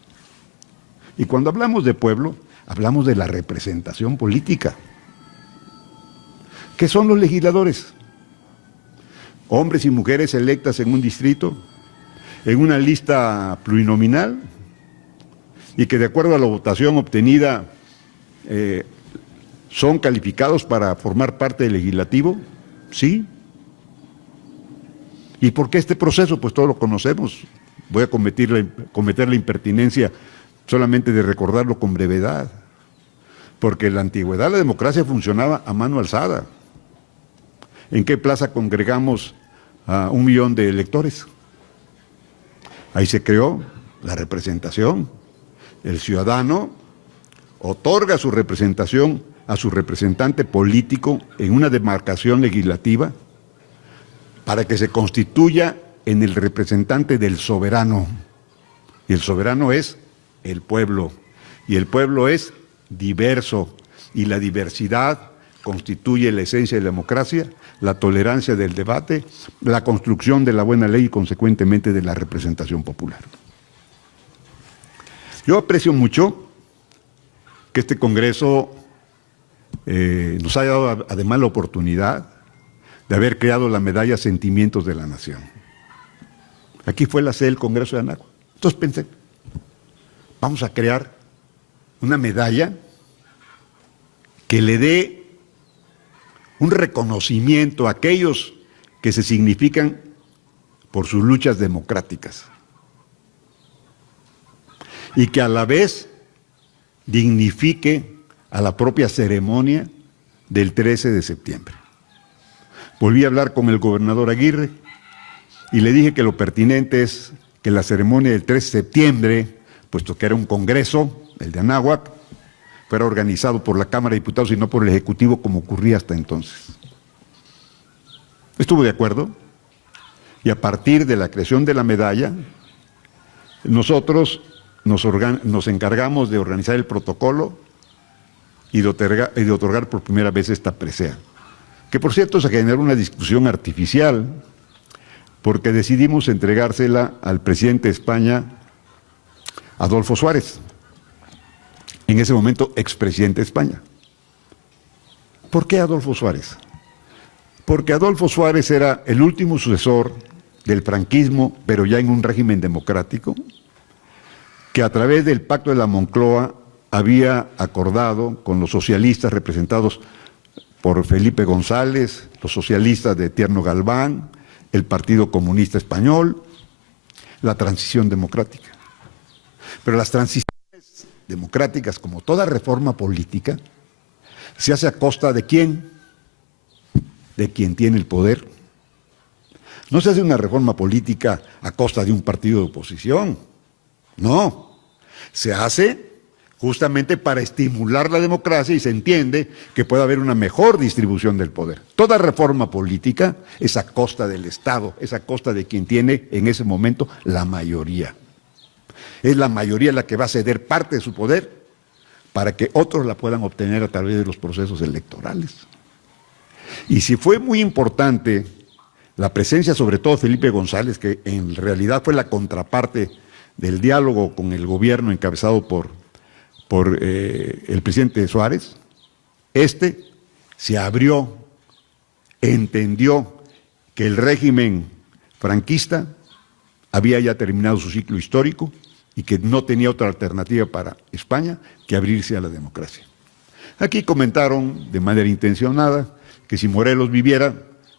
Y cuando hablamos de pueblo, hablamos de la representación política. ¿Qué son los legisladores? Hombres y mujeres electas en un distrito, en una lista plurinominal, y que de acuerdo a la votación obtenida son calificados para formar parte del legislativo, sí. ¿Y por qué este proceso? Pues todos lo conocemos. Voy a cometer la impertinencia solamente de recordarlo con brevedad, porque en la antigüedad la democracia funcionaba a mano alzada. ¿En qué plaza congregamos a 1 millón de electores? Ahí se creó la representación. El ciudadano otorga su representación a su representante político en una demarcación legislativa para que se constituya en el representante del soberano. Y el soberano es el pueblo. Y el pueblo es diverso. Y la diversidad constituye la esencia de la democracia, la tolerancia del debate, la construcción de la buena ley y consecuentemente de la representación popular. Yo aprecio mucho que este Congreso nos haya dado además la oportunidad de haber creado la medalla Sentimientos de la Nación. Aquí fue la sede del Congreso de Anáhuac. Entonces pensé, vamos a crear una medalla que le dé un reconocimiento a aquellos que se significan por sus luchas democráticas y que a la vez dignifique a la propia ceremonia del 13 de septiembre. Volví a hablar con el gobernador Aguirre y le dije que lo pertinente es que la ceremonia del 13 de septiembre, puesto que era un congreso, el de Anáhuac, fuera organizado por la Cámara de Diputados y no por el Ejecutivo como ocurría hasta entonces. estuvo de acuerdo, y a partir de la creación de la medalla, nosotros nos encargamos de organizar el protocolo y de otorgar por primera vez esta presea. Que por cierto se generó una discusión artificial, porque decidimos entregársela al presidente de España, Adolfo Suárez, en ese momento expresidente de España. ¿Por qué Adolfo Suárez? Porque Adolfo Suárez era el último sucesor del franquismo, pero ya en un régimen democrático, que a través del Pacto de la Moncloa había acordado con los socialistas representados por Felipe González, los socialistas de Tierno Galván, el Partido Comunista Español, la transición democrática. Pero las transiciones democráticas, como toda reforma política, se hace a costa ¿de quién? De quien tiene el poder. No se hace una reforma política a costa de un partido de oposición, no. Se hace justamente para estimular la democracia y se entiende que puede haber una mejor distribución del poder. Toda reforma política es a costa del Estado, es a costa de quien tiene en ese momento la mayoría. Es la mayoría la que va a ceder parte de su poder para que otros la puedan obtener a través de los procesos electorales. Y si fue muy importante la presencia, sobre todo de Felipe González, que en realidad fue la contraparte del diálogo con el gobierno encabezado por el presidente Suárez, se abrió, entendió que el régimen franquista había ya terminado su ciclo histórico y que no tenía otra alternativa para España que abrirse a la democracia. Aquí comentaron de manera intencionada que si Morelos viviera,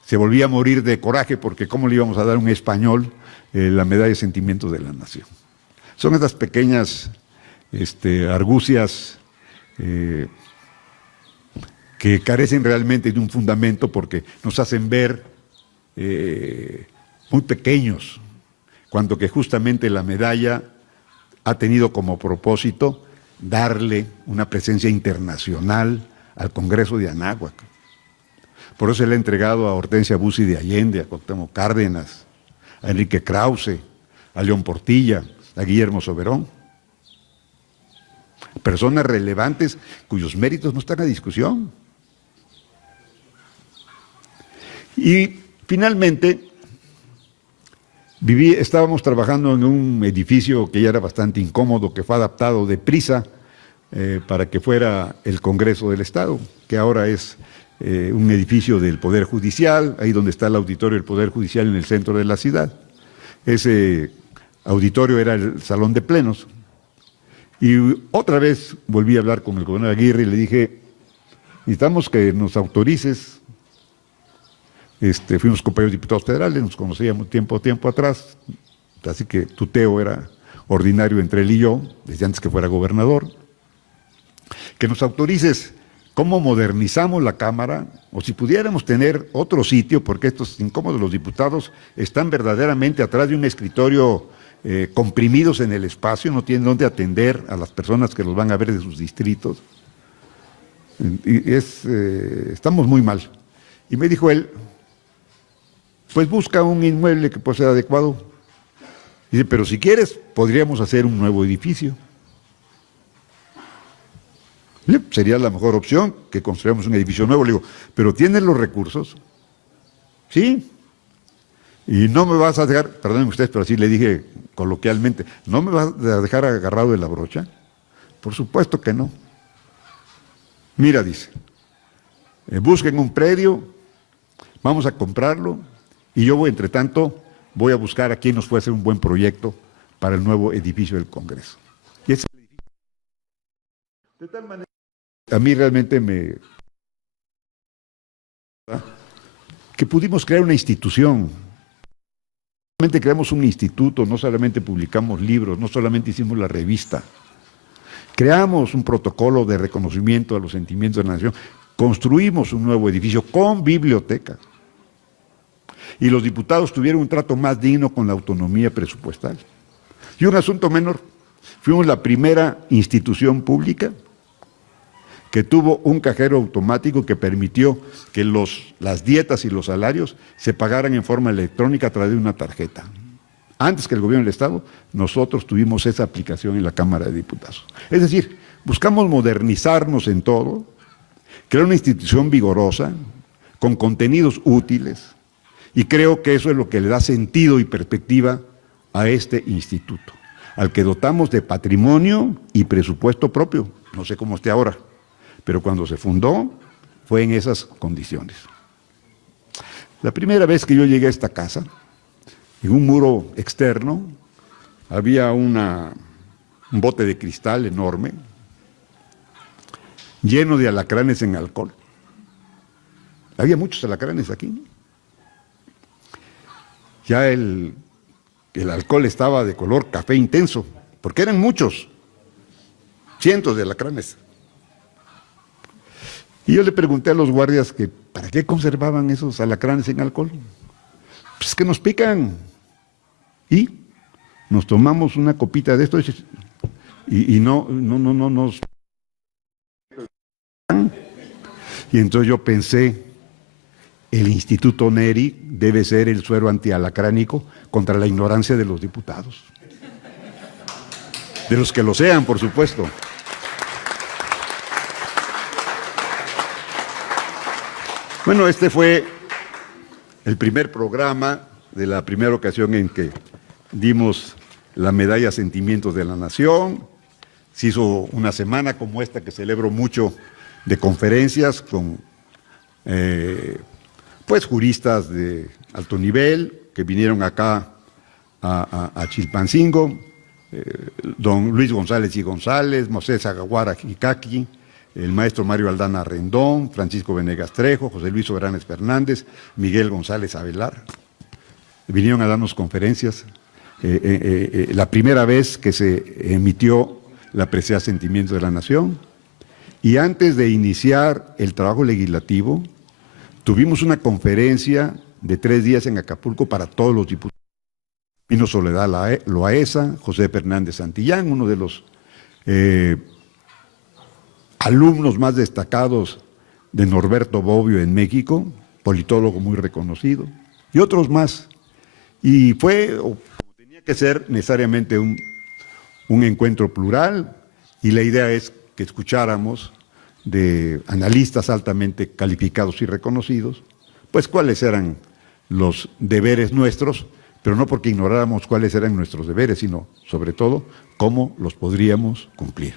se volvía a morir de coraje porque cómo le íbamos a dar a un español la medalla de Sentimientos de la Nación. Son estas pequeñas argucias que carecen realmente de un fundamento porque nos hacen ver muy pequeños, cuando que justamente la medalla ha tenido como propósito darle una presencia internacional al Congreso de Anáhuac. Por eso se le ha entregado a Hortensia Bussi de Allende, a Cuauhtémoc Cárdenas, a Enrique Krause, a León Portilla, a Guillermo Soberón. Personas relevantes cuyos méritos no están a discusión. Y finalmente, estábamos trabajando en un edificio que ya era bastante incómodo, que fue adaptado deprisa para que fuera el Congreso del Estado, que ahora es un edificio del Poder Judicial, ahí donde está el auditorio del Poder Judicial en el centro de la ciudad. Ese auditorio era el salón de plenos. Y otra vez volví a hablar con el gobernador Aguirre y le dije, necesitamos que nos autorices. Fuimos compañeros diputados federales, nos conocíamos tiempo atrás, así que tuteo era ordinario entre él y yo, desde antes que fuera gobernador. Que nos autorices cómo modernizamos la Cámara, o si pudiéramos tener otro sitio, porque estos incómodos los diputados están verdaderamente atrás de un escritorio comprimidos en el espacio, no tienen dónde atender a las personas que los van a ver de sus distritos. Estamos muy mal. Y me dijo él, pues busca un inmueble que pueda ser adecuado. Dice, pero si quieres, podríamos hacer un nuevo edificio. Sería la mejor opción que construyamos un edificio nuevo. Le digo, ¿pero tienes los recursos? Sí. Y no me vas a dejar, perdonen ustedes, pero así le dije coloquialmente, ¿no me vas a dejar agarrado de la brocha? Por supuesto que no. Mira, dice, busquen un predio, vamos a comprarlo, y yo entre tanto, voy a buscar a quién nos puede hacer un buen proyecto para el nuevo edificio del Congreso. Y ese edificio, de tal manera, a mí realmente que pudimos crear una institución. No solamente creamos un instituto, no solamente publicamos libros, no solamente hicimos la revista. Creamos un protocolo de reconocimiento a los sentimientos de la nación. Construimos un nuevo edificio con biblioteca. Y los diputados tuvieron un trato más digno con la autonomía presupuestal. Y un asunto menor, fuimos la primera institución pública que tuvo un cajero automático que permitió que las dietas y los salarios se pagaran en forma electrónica a través de una tarjeta. Antes que el gobierno del Estado, nosotros tuvimos esa aplicación en la Cámara de Diputados. Es decir, buscamos modernizarnos en todo, crear una institución vigorosa, con contenidos útiles, y creo que eso es lo que le da sentido y perspectiva a este instituto, al que dotamos de patrimonio y presupuesto propio. No sé cómo esté ahora, pero cuando se fundó fue en esas condiciones. La primera vez que yo llegué a esta casa, en un muro externo, había un bote de cristal enorme, lleno de alacranes en alcohol. Había muchos alacranes aquí. Ya el alcohol estaba de color café intenso, porque eran muchos, cientos de alacranes. Y yo le pregunté a los guardias que ¿para qué conservaban esos alacranes en alcohol? Pues que nos pican. Y nos tomamos una copita de esto y no nos... Y entonces yo pensé, el Instituto Neri debe ser el suero antialacránico contra la ignorancia de los diputados. De los que lo sean, por supuesto. Bueno, este fue el primer programa de la primera ocasión en que dimos la medalla Sentimientos de la Nación. Se hizo una semana como esta que celebro mucho de conferencias con pues juristas de alto nivel que vinieron acá a Chilpancingo, don Luis González y González, Moisés Agaguara Jiquaqui, el maestro Mario Aldana Rendón, Francisco Venegas Trejo, José Luis Soberanes Fernández, Miguel González Avelar. Vinieron a darnos conferencias. La primera vez que se emitió la presea Sentimientos de la Nación. Y antes de iniciar el trabajo legislativo, tuvimos una conferencia de 3 días en Acapulco para todos los diputados. Vino Soledad Loaesa, José Fernández Santillán, uno de los alumnos más destacados de Norberto Bobbio en México, politólogo muy reconocido, y otros más. Y fue, como tenía que ser, necesariamente un encuentro plural, y la idea es que escucháramos de analistas altamente calificados y reconocidos, pues cuáles eran los deberes nuestros, pero no porque ignoráramos cuáles eran nuestros deberes, sino sobre todo cómo los podríamos cumplir.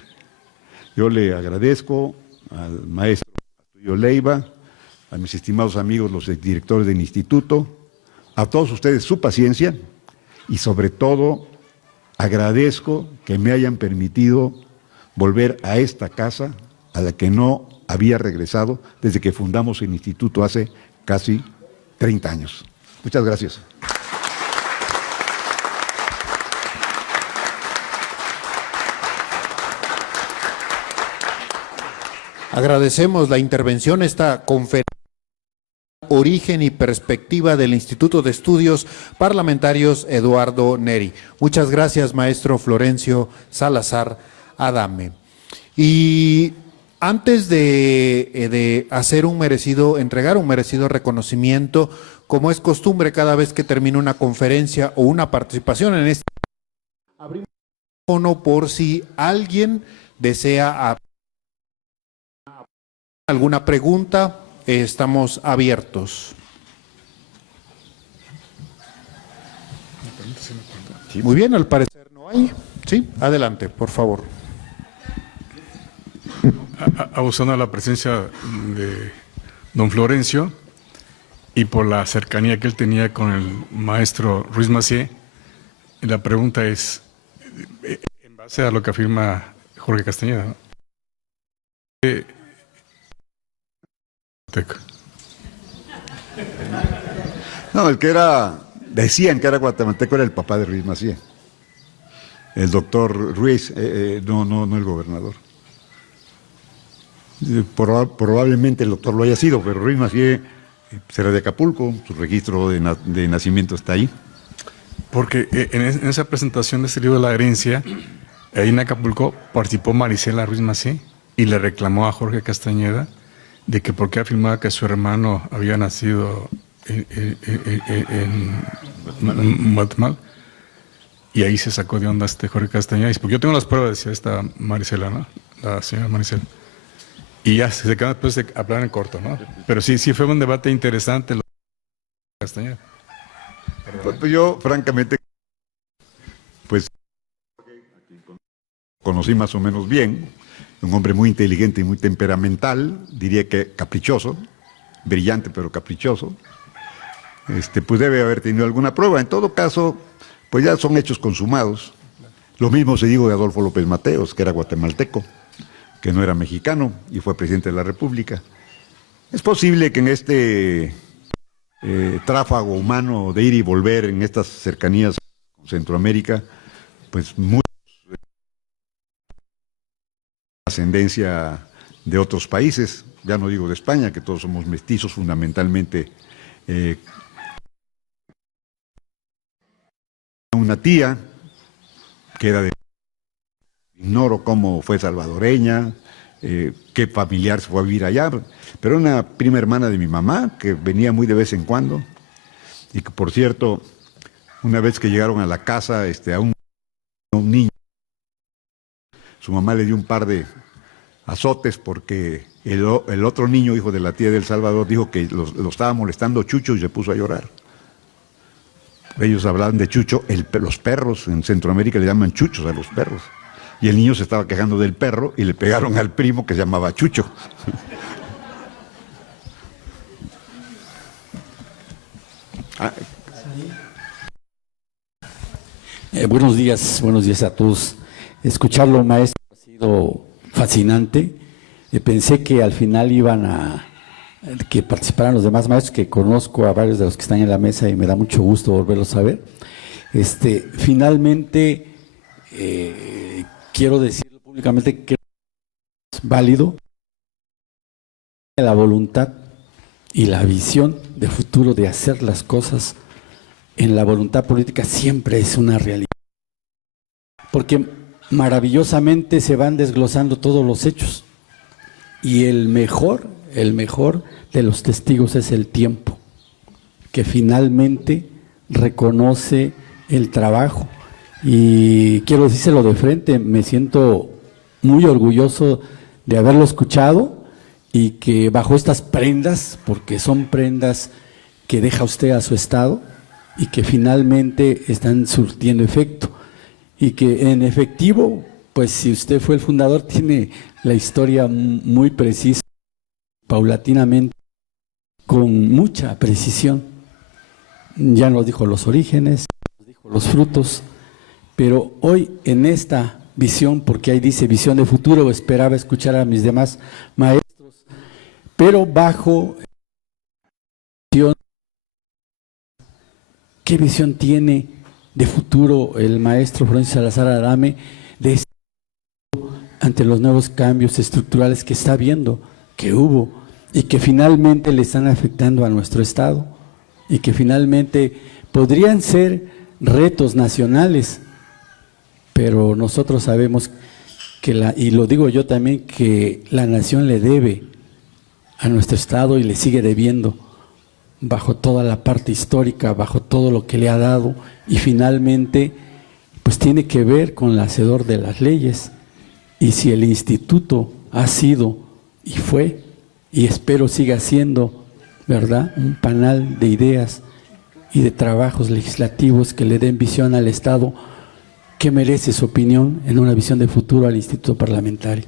Yo le agradezco al maestro Arturo Leiva, a mis estimados amigos los directores del instituto, a todos ustedes su paciencia y sobre todo agradezco que me hayan permitido volver a esta casa a la que no había regresado desde que fundamos el instituto hace casi 30 años. Muchas gracias. Agradecemos la intervención, esta conferencia, Origen y Perspectiva del Instituto de Estudios Parlamentarios Eduardo Neri. Muchas gracias, maestro Florencio Salazar Adame. Y antes de entregar un merecido reconocimiento, como es costumbre cada vez que termina una conferencia o una participación en este, abrimos el micrófono por si alguien desea alguna pregunta. Estamos abiertos. Muy bien, al parecer no hay. Sí, adelante, por favor. Abusando de la presencia de don Florencio y por la cercanía que él tenía con el maestro Ruiz Massieu, la pregunta es, en base a lo que afirma Jorge Castañeda, ¿no? No, decían que era guatemalteco, era el papá de Ruiz Massieu. El doctor Ruiz, no el gobernador. Probablemente el doctor lo haya sido, pero Ruiz Massieu será de Acapulco, su registro de nacimiento está ahí. Porque en esa presentación de este libro de la herencia, ahí en Acapulco participó Marisela Ruiz Massieu. y le reclamó a Jorge Castañeda de que por qué afirmaba que su hermano había nacido en Guatemala. Y ahí se sacó de onda Jorge Castañeda. Porque yo tengo las pruebas, decía esta Marisela, ¿no? La señora Marisela. Y ya se quedan después de hablar en corto, ¿no? Pero sí fue un debate interesante lo de Castañeda. Pues yo, francamente, pues conocí más o menos bien, un hombre muy inteligente y muy temperamental, diría que caprichoso, brillante pero caprichoso. Pues debe haber tenido alguna prueba. En todo caso, pues ya son hechos consumados. Lo mismo se dijo de Adolfo López Mateos, que era guatemalteco, que no era mexicano y fue presidente de la República. Es posible que en este tráfago humano de ir y volver en estas cercanías con Centroamérica, pues mucha ascendencia de otros países, ya no digo de España, que todos somos mestizos fundamentalmente. Una tía que era de... Ignoro cómo fue salvadoreña, qué familiar se fue a vivir allá, pero una prima hermana de mi mamá que venía muy de vez en cuando y que, por cierto, una vez que llegaron a la casa a un niño, su mamá le dio un par de azotes porque el otro niño, hijo de la tía de El Salvador, dijo que lo estaba molestando Chucho y se puso a llorar. Ellos hablaban de Chucho, los perros en Centroamérica le llaman chuchos a los perros. Y el niño se estaba quejando del perro y le pegaron al primo que se llamaba Chucho. Buenos días a todos. Escucharlo, maestro, ha sido fascinante. Pensé que al final que participaran los demás maestros, que conozco a varios de los que están en la mesa y me da mucho gusto volverlos a ver. Finalmente, quiero decirlo públicamente que es válido la voluntad y la visión de futuro de hacer las cosas en la voluntad política siempre es una realidad. Porque maravillosamente se van desglosando todos los hechos y el mejor de los testigos es el tiempo, que finalmente reconoce el trabajo. Y quiero decírselo de frente, me siento muy orgulloso de haberlo escuchado y que bajo estas prendas, porque son prendas que deja usted a su estado y que finalmente están surtiendo efecto. Y que en efectivo, pues si usted fue el fundador, tiene la historia muy precisa, paulatinamente, con mucha precisión. Ya nos dijo los orígenes, nos dijo los frutos, pero hoy en esta visión, porque ahí dice visión de futuro, esperaba escuchar a mis demás maestros, pero bajo visión, ¿qué visión tiene de futuro el maestro Florencio Salazar Adame ante los nuevos cambios estructurales que está viendo, que hubo y que finalmente le están afectando a nuestro Estado y que finalmente podrían ser retos nacionales, pero nosotros sabemos que y lo digo yo también, que la nación le debe a nuestro Estado y le sigue debiendo bajo toda la parte histórica, bajo todo lo que le ha dado, y finalmente pues tiene que ver con el hacedor de las leyes. Y si el instituto ha sido y fue, y espero siga siendo, ¿verdad?, un panal de ideas y de trabajos legislativos que le den visión al Estado, ¿qué merece su opinión en una visión de futuro al Instituto Parlamentario?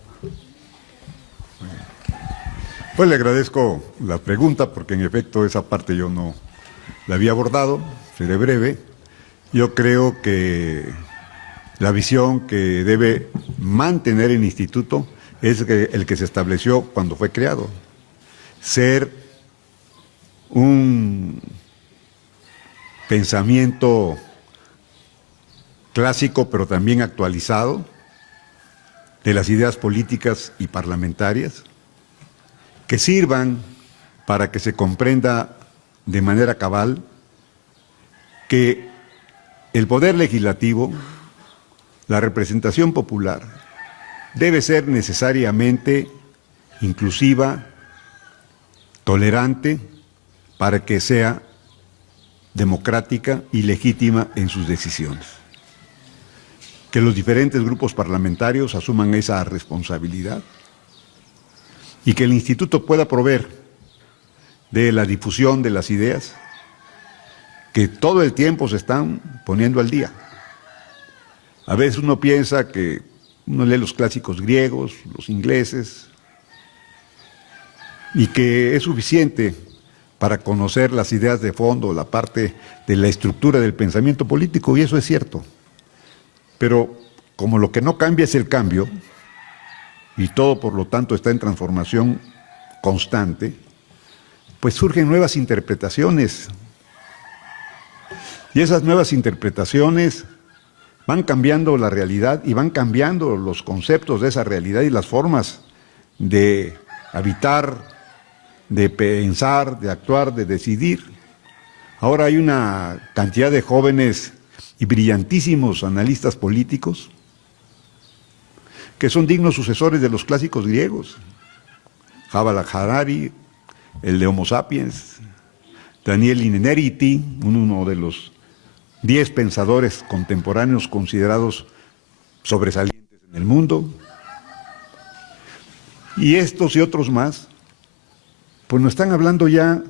Pues le agradezco la pregunta porque en efecto esa parte yo no la había abordado, seré breve. Yo creo que la visión que debe mantener el instituto es el que se estableció cuando fue creado. Ser un pensamiento clásico pero también actualizado de las ideas políticas y parlamentarias que sirvan para que se comprenda de manera cabal que el poder legislativo, la representación popular, debe ser necesariamente inclusiva, tolerante, para que sea democrática y legítima en sus decisiones. Que los diferentes grupos parlamentarios asuman esa responsabilidad y que el instituto pueda proveer de la difusión de las ideas que todo el tiempo se están poniendo al día. A veces uno piensa que uno lee los clásicos griegos, los ingleses, y que es suficiente para conocer las ideas de fondo, la parte de la estructura del pensamiento político, y eso es cierto. Pero como lo que no cambia es el cambio, y todo por lo tanto está en transformación constante, pues surgen nuevas interpretaciones. Y esas nuevas interpretaciones van cambiando la realidad y van cambiando los conceptos de esa realidad y las formas de habitar, de pensar, de actuar, de decidir. Ahora hay una cantidad de jóvenes y brillantísimos analistas políticos que son dignos sucesores de los clásicos griegos. Yuval Harari, el de Homo sapiens, Daniel Innerarity, uno de los 10 pensadores contemporáneos considerados sobresalientes en el mundo. Y estos y otros más, pues nos están hablando ya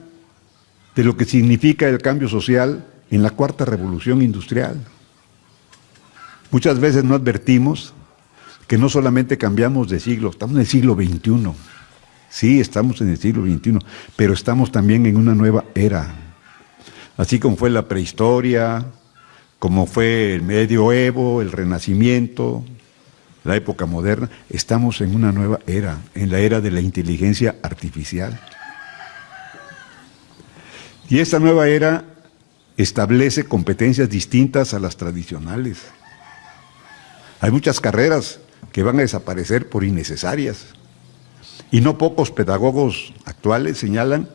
de lo que significa el cambio social en la cuarta revolución industrial. Muchas veces no advertimos que no solamente cambiamos de siglo, estamos en el siglo XXI. Sí, estamos en el siglo XXI, pero estamos también en una nueva era. Así como fue la prehistoria, como fue el medioevo, el renacimiento, la época moderna, estamos en una nueva era, en la era de la inteligencia artificial. Y esta nueva era establece competencias distintas a las tradicionales. Hay muchas carreras que van a desaparecer por innecesarias. Y no pocos pedagogos actuales señalan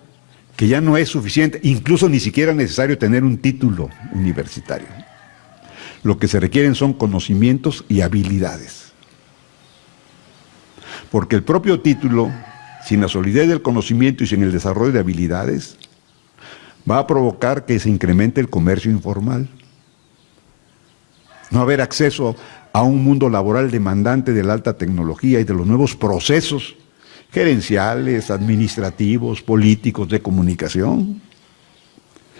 que ya no es suficiente, incluso ni siquiera necesario tener un título universitario. Lo que se requieren son conocimientos y habilidades. Porque el propio título, sin la solidez del conocimiento y sin el desarrollo de habilidades, va a provocar que se incremente el comercio informal. No haber acceso a un mundo laboral demandante de la alta tecnología y de los nuevos procesos gerenciales, administrativos, políticos, de comunicación.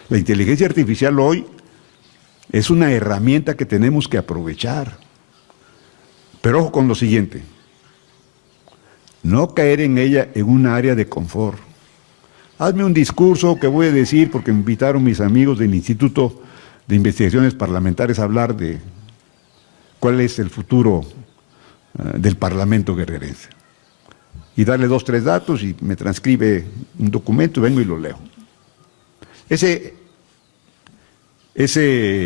La inteligencia artificial hoy es una herramienta que tenemos que aprovechar. Pero ojo con lo siguiente, no caer en ella en un área de confort. Hazme un discurso que voy a decir porque me invitaron mis amigos del Instituto de Investigaciones Parlamentarias a hablar de cuál es el futuro del Parlamento guerrerense. Y darle 2 o 3 datos y me transcribe un documento, vengo y lo leo. Ese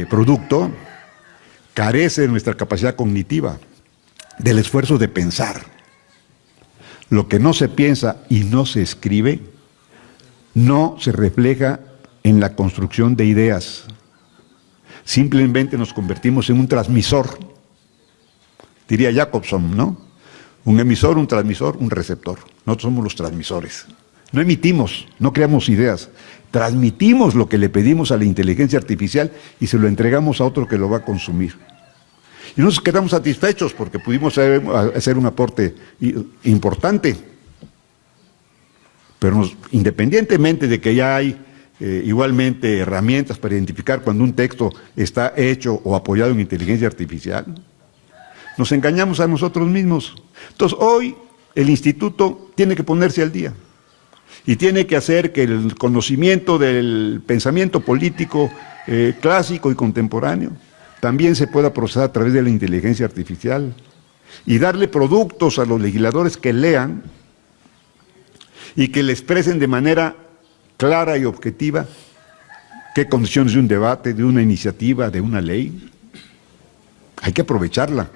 producto carece de nuestra capacidad cognitiva, del esfuerzo de pensar. Lo que no se piensa y no se escribe, no se refleja en la construcción de ideas. Simplemente nos convertimos en un transmisor. Diría Jacobson, ¿no? Un emisor, un transmisor, un receptor. Nosotros somos los transmisores. No emitimos, no creamos ideas. Transmitimos lo que le pedimos a la inteligencia artificial y se lo entregamos a otro que lo va a consumir. Y nos quedamos satisfechos porque pudimos hacer un aporte importante. Pero independientemente de que ya hay igualmente herramientas para identificar cuando un texto está hecho o apoyado en inteligencia artificial, nos engañamos a nosotros mismos. Entonces hoy el instituto tiene que ponerse al día y tiene que hacer que el conocimiento del pensamiento político clásico y contemporáneo también se pueda procesar a través de la inteligencia artificial y darle productos a los legisladores que lean y que le expresen de manera clara y objetiva qué condiciones de un debate, de una iniciativa, de una ley. Hay que aprovecharla,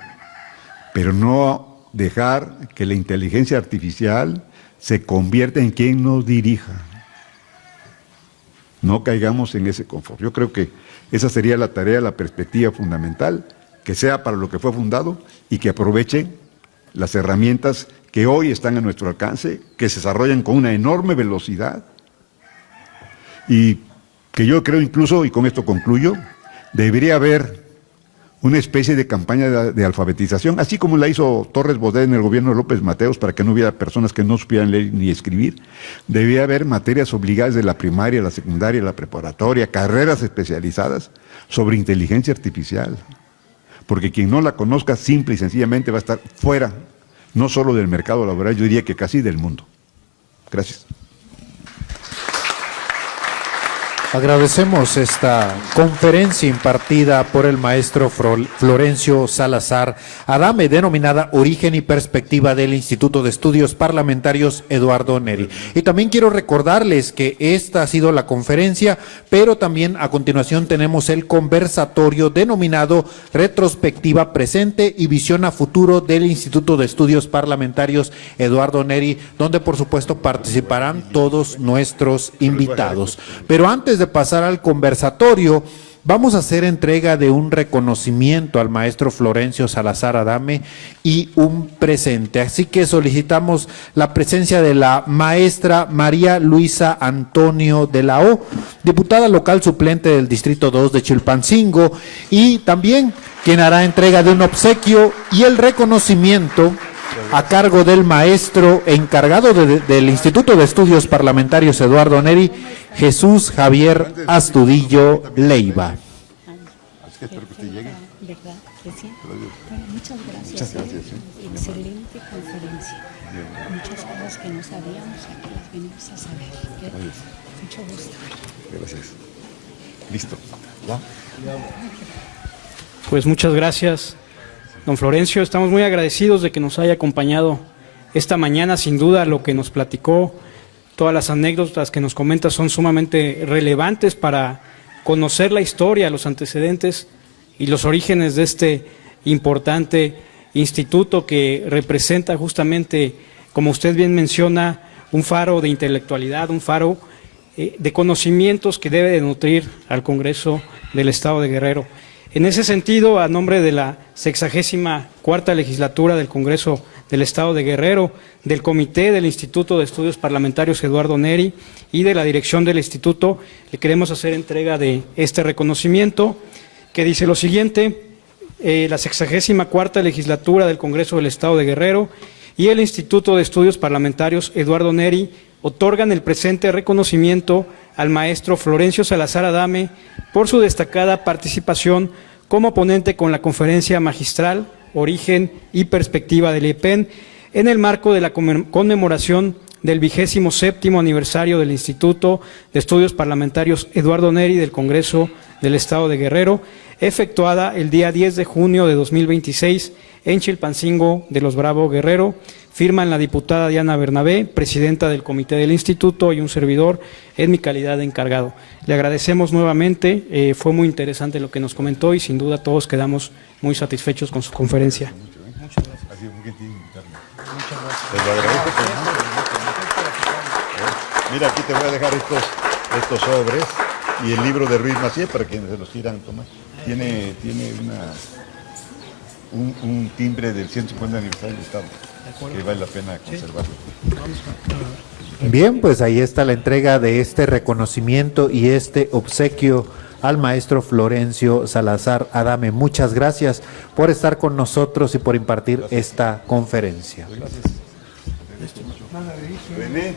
pero no dejar que la inteligencia artificial se convierta en quien nos dirija. No caigamos en ese confort. Yo creo que esa sería la tarea, la perspectiva fundamental, que sea para lo que fue fundado y que aproveche las herramientas que hoy están a nuestro alcance, que se desarrollan con una enorme velocidad y que yo creo incluso, y con esto concluyo, debería haber una especie de campaña de alfabetización, así como la hizo Torres Bodet en el gobierno de López Mateos, para que no hubiera personas que no supieran leer ni escribir. Debía haber materias obligadas de la primaria, la secundaria, la preparatoria, carreras especializadas sobre inteligencia artificial, porque quien no la conozca simple y sencillamente va a estar fuera, no solo del mercado laboral, yo diría que casi del mundo. Gracias. Agradecemos esta conferencia impartida por el maestro Florencio Salazar Adame, denominada Origen y Perspectiva del Instituto de Estudios Parlamentarios Eduardo Neri. Y también quiero recordarles que esta ha sido la conferencia, pero también a continuación tenemos el conversatorio denominado Retrospectiva Presente y Visión a Futuro del Instituto de Estudios Parlamentarios Eduardo Neri, donde por supuesto participarán todos nuestros invitados. Pero antes de pasar al conversatorio, vamos a hacer entrega de un reconocimiento al maestro Florencio Salazar Adame y un presente. Así que solicitamos la presencia de la maestra María Luisa Antonio de la O, diputada local suplente del Distrito 2 de Chilpancingo, y también quien hará entrega de un obsequio y el reconocimiento a cargo del maestro encargado del Instituto de Estudios Parlamentarios Eduardo Neri, Jesús Javier Astudillo Leiva. ¿Verdad, presidente? Bueno, muchas gracias. Excelente conferencia. Muchas cosas que no sabíamos, aquí las venimos a saber. Mucho gusto. Gracias. Listo. ¿Ya? Pues muchas gracias, don Florencio. Estamos muy agradecidos de que nos haya acompañado esta mañana. Sin duda, lo que nos platicó, todas las anécdotas que nos comenta son sumamente relevantes para conocer la historia, los antecedentes y los orígenes de este importante instituto que representa justamente, como usted bien menciona, un faro de intelectualidad, un faro de conocimientos que debe de nutrir al Congreso del Estado de Guerrero. En ese sentido, a nombre de la 64ª legislatura del Congreso del Estado de Guerrero, del Comité del Instituto de Estudios Parlamentarios Eduardo Neri y de la dirección del Instituto, le queremos hacer entrega de este reconocimiento que dice lo siguiente: la 64ª legislatura del Congreso del Estado de Guerrero y el Instituto de Estudios Parlamentarios Eduardo Neri otorgan el presente reconocimiento al maestro Florencio Salazar Adame por su destacada participación como ponente con la conferencia magistral Origen y Perspectiva del IEPEN en el marco de la conmemoración del 27º aniversario del Instituto de Estudios Parlamentarios Eduardo Neri del Congreso del Estado de Guerrero, efectuada el día 10 de junio de 2026 en Chilpancingo de los Bravo, Guerrero. Firman la diputada Diana Bernabé, presidenta del comité del instituto, y un servidor en mi calidad de encargado. Le agradecemos nuevamente, fue muy interesante lo que nos comentó y sin duda todos quedamos muy satisfechos con su conferencia. Muchas gracias. Te lo agradezco. Mira, aquí te voy a dejar estos sobres y el libro de Ruiz Massieu para quienes se los quieran tomar. Tiene un timbre del 150 aniversario del Estado, que vale la pena conservarlo. Bien, pues ahí está la entrega de este reconocimiento y este obsequio al maestro Florencio Salazar Adame. Muchas gracias por estar con nosotros y por impartir esta conferencia. René.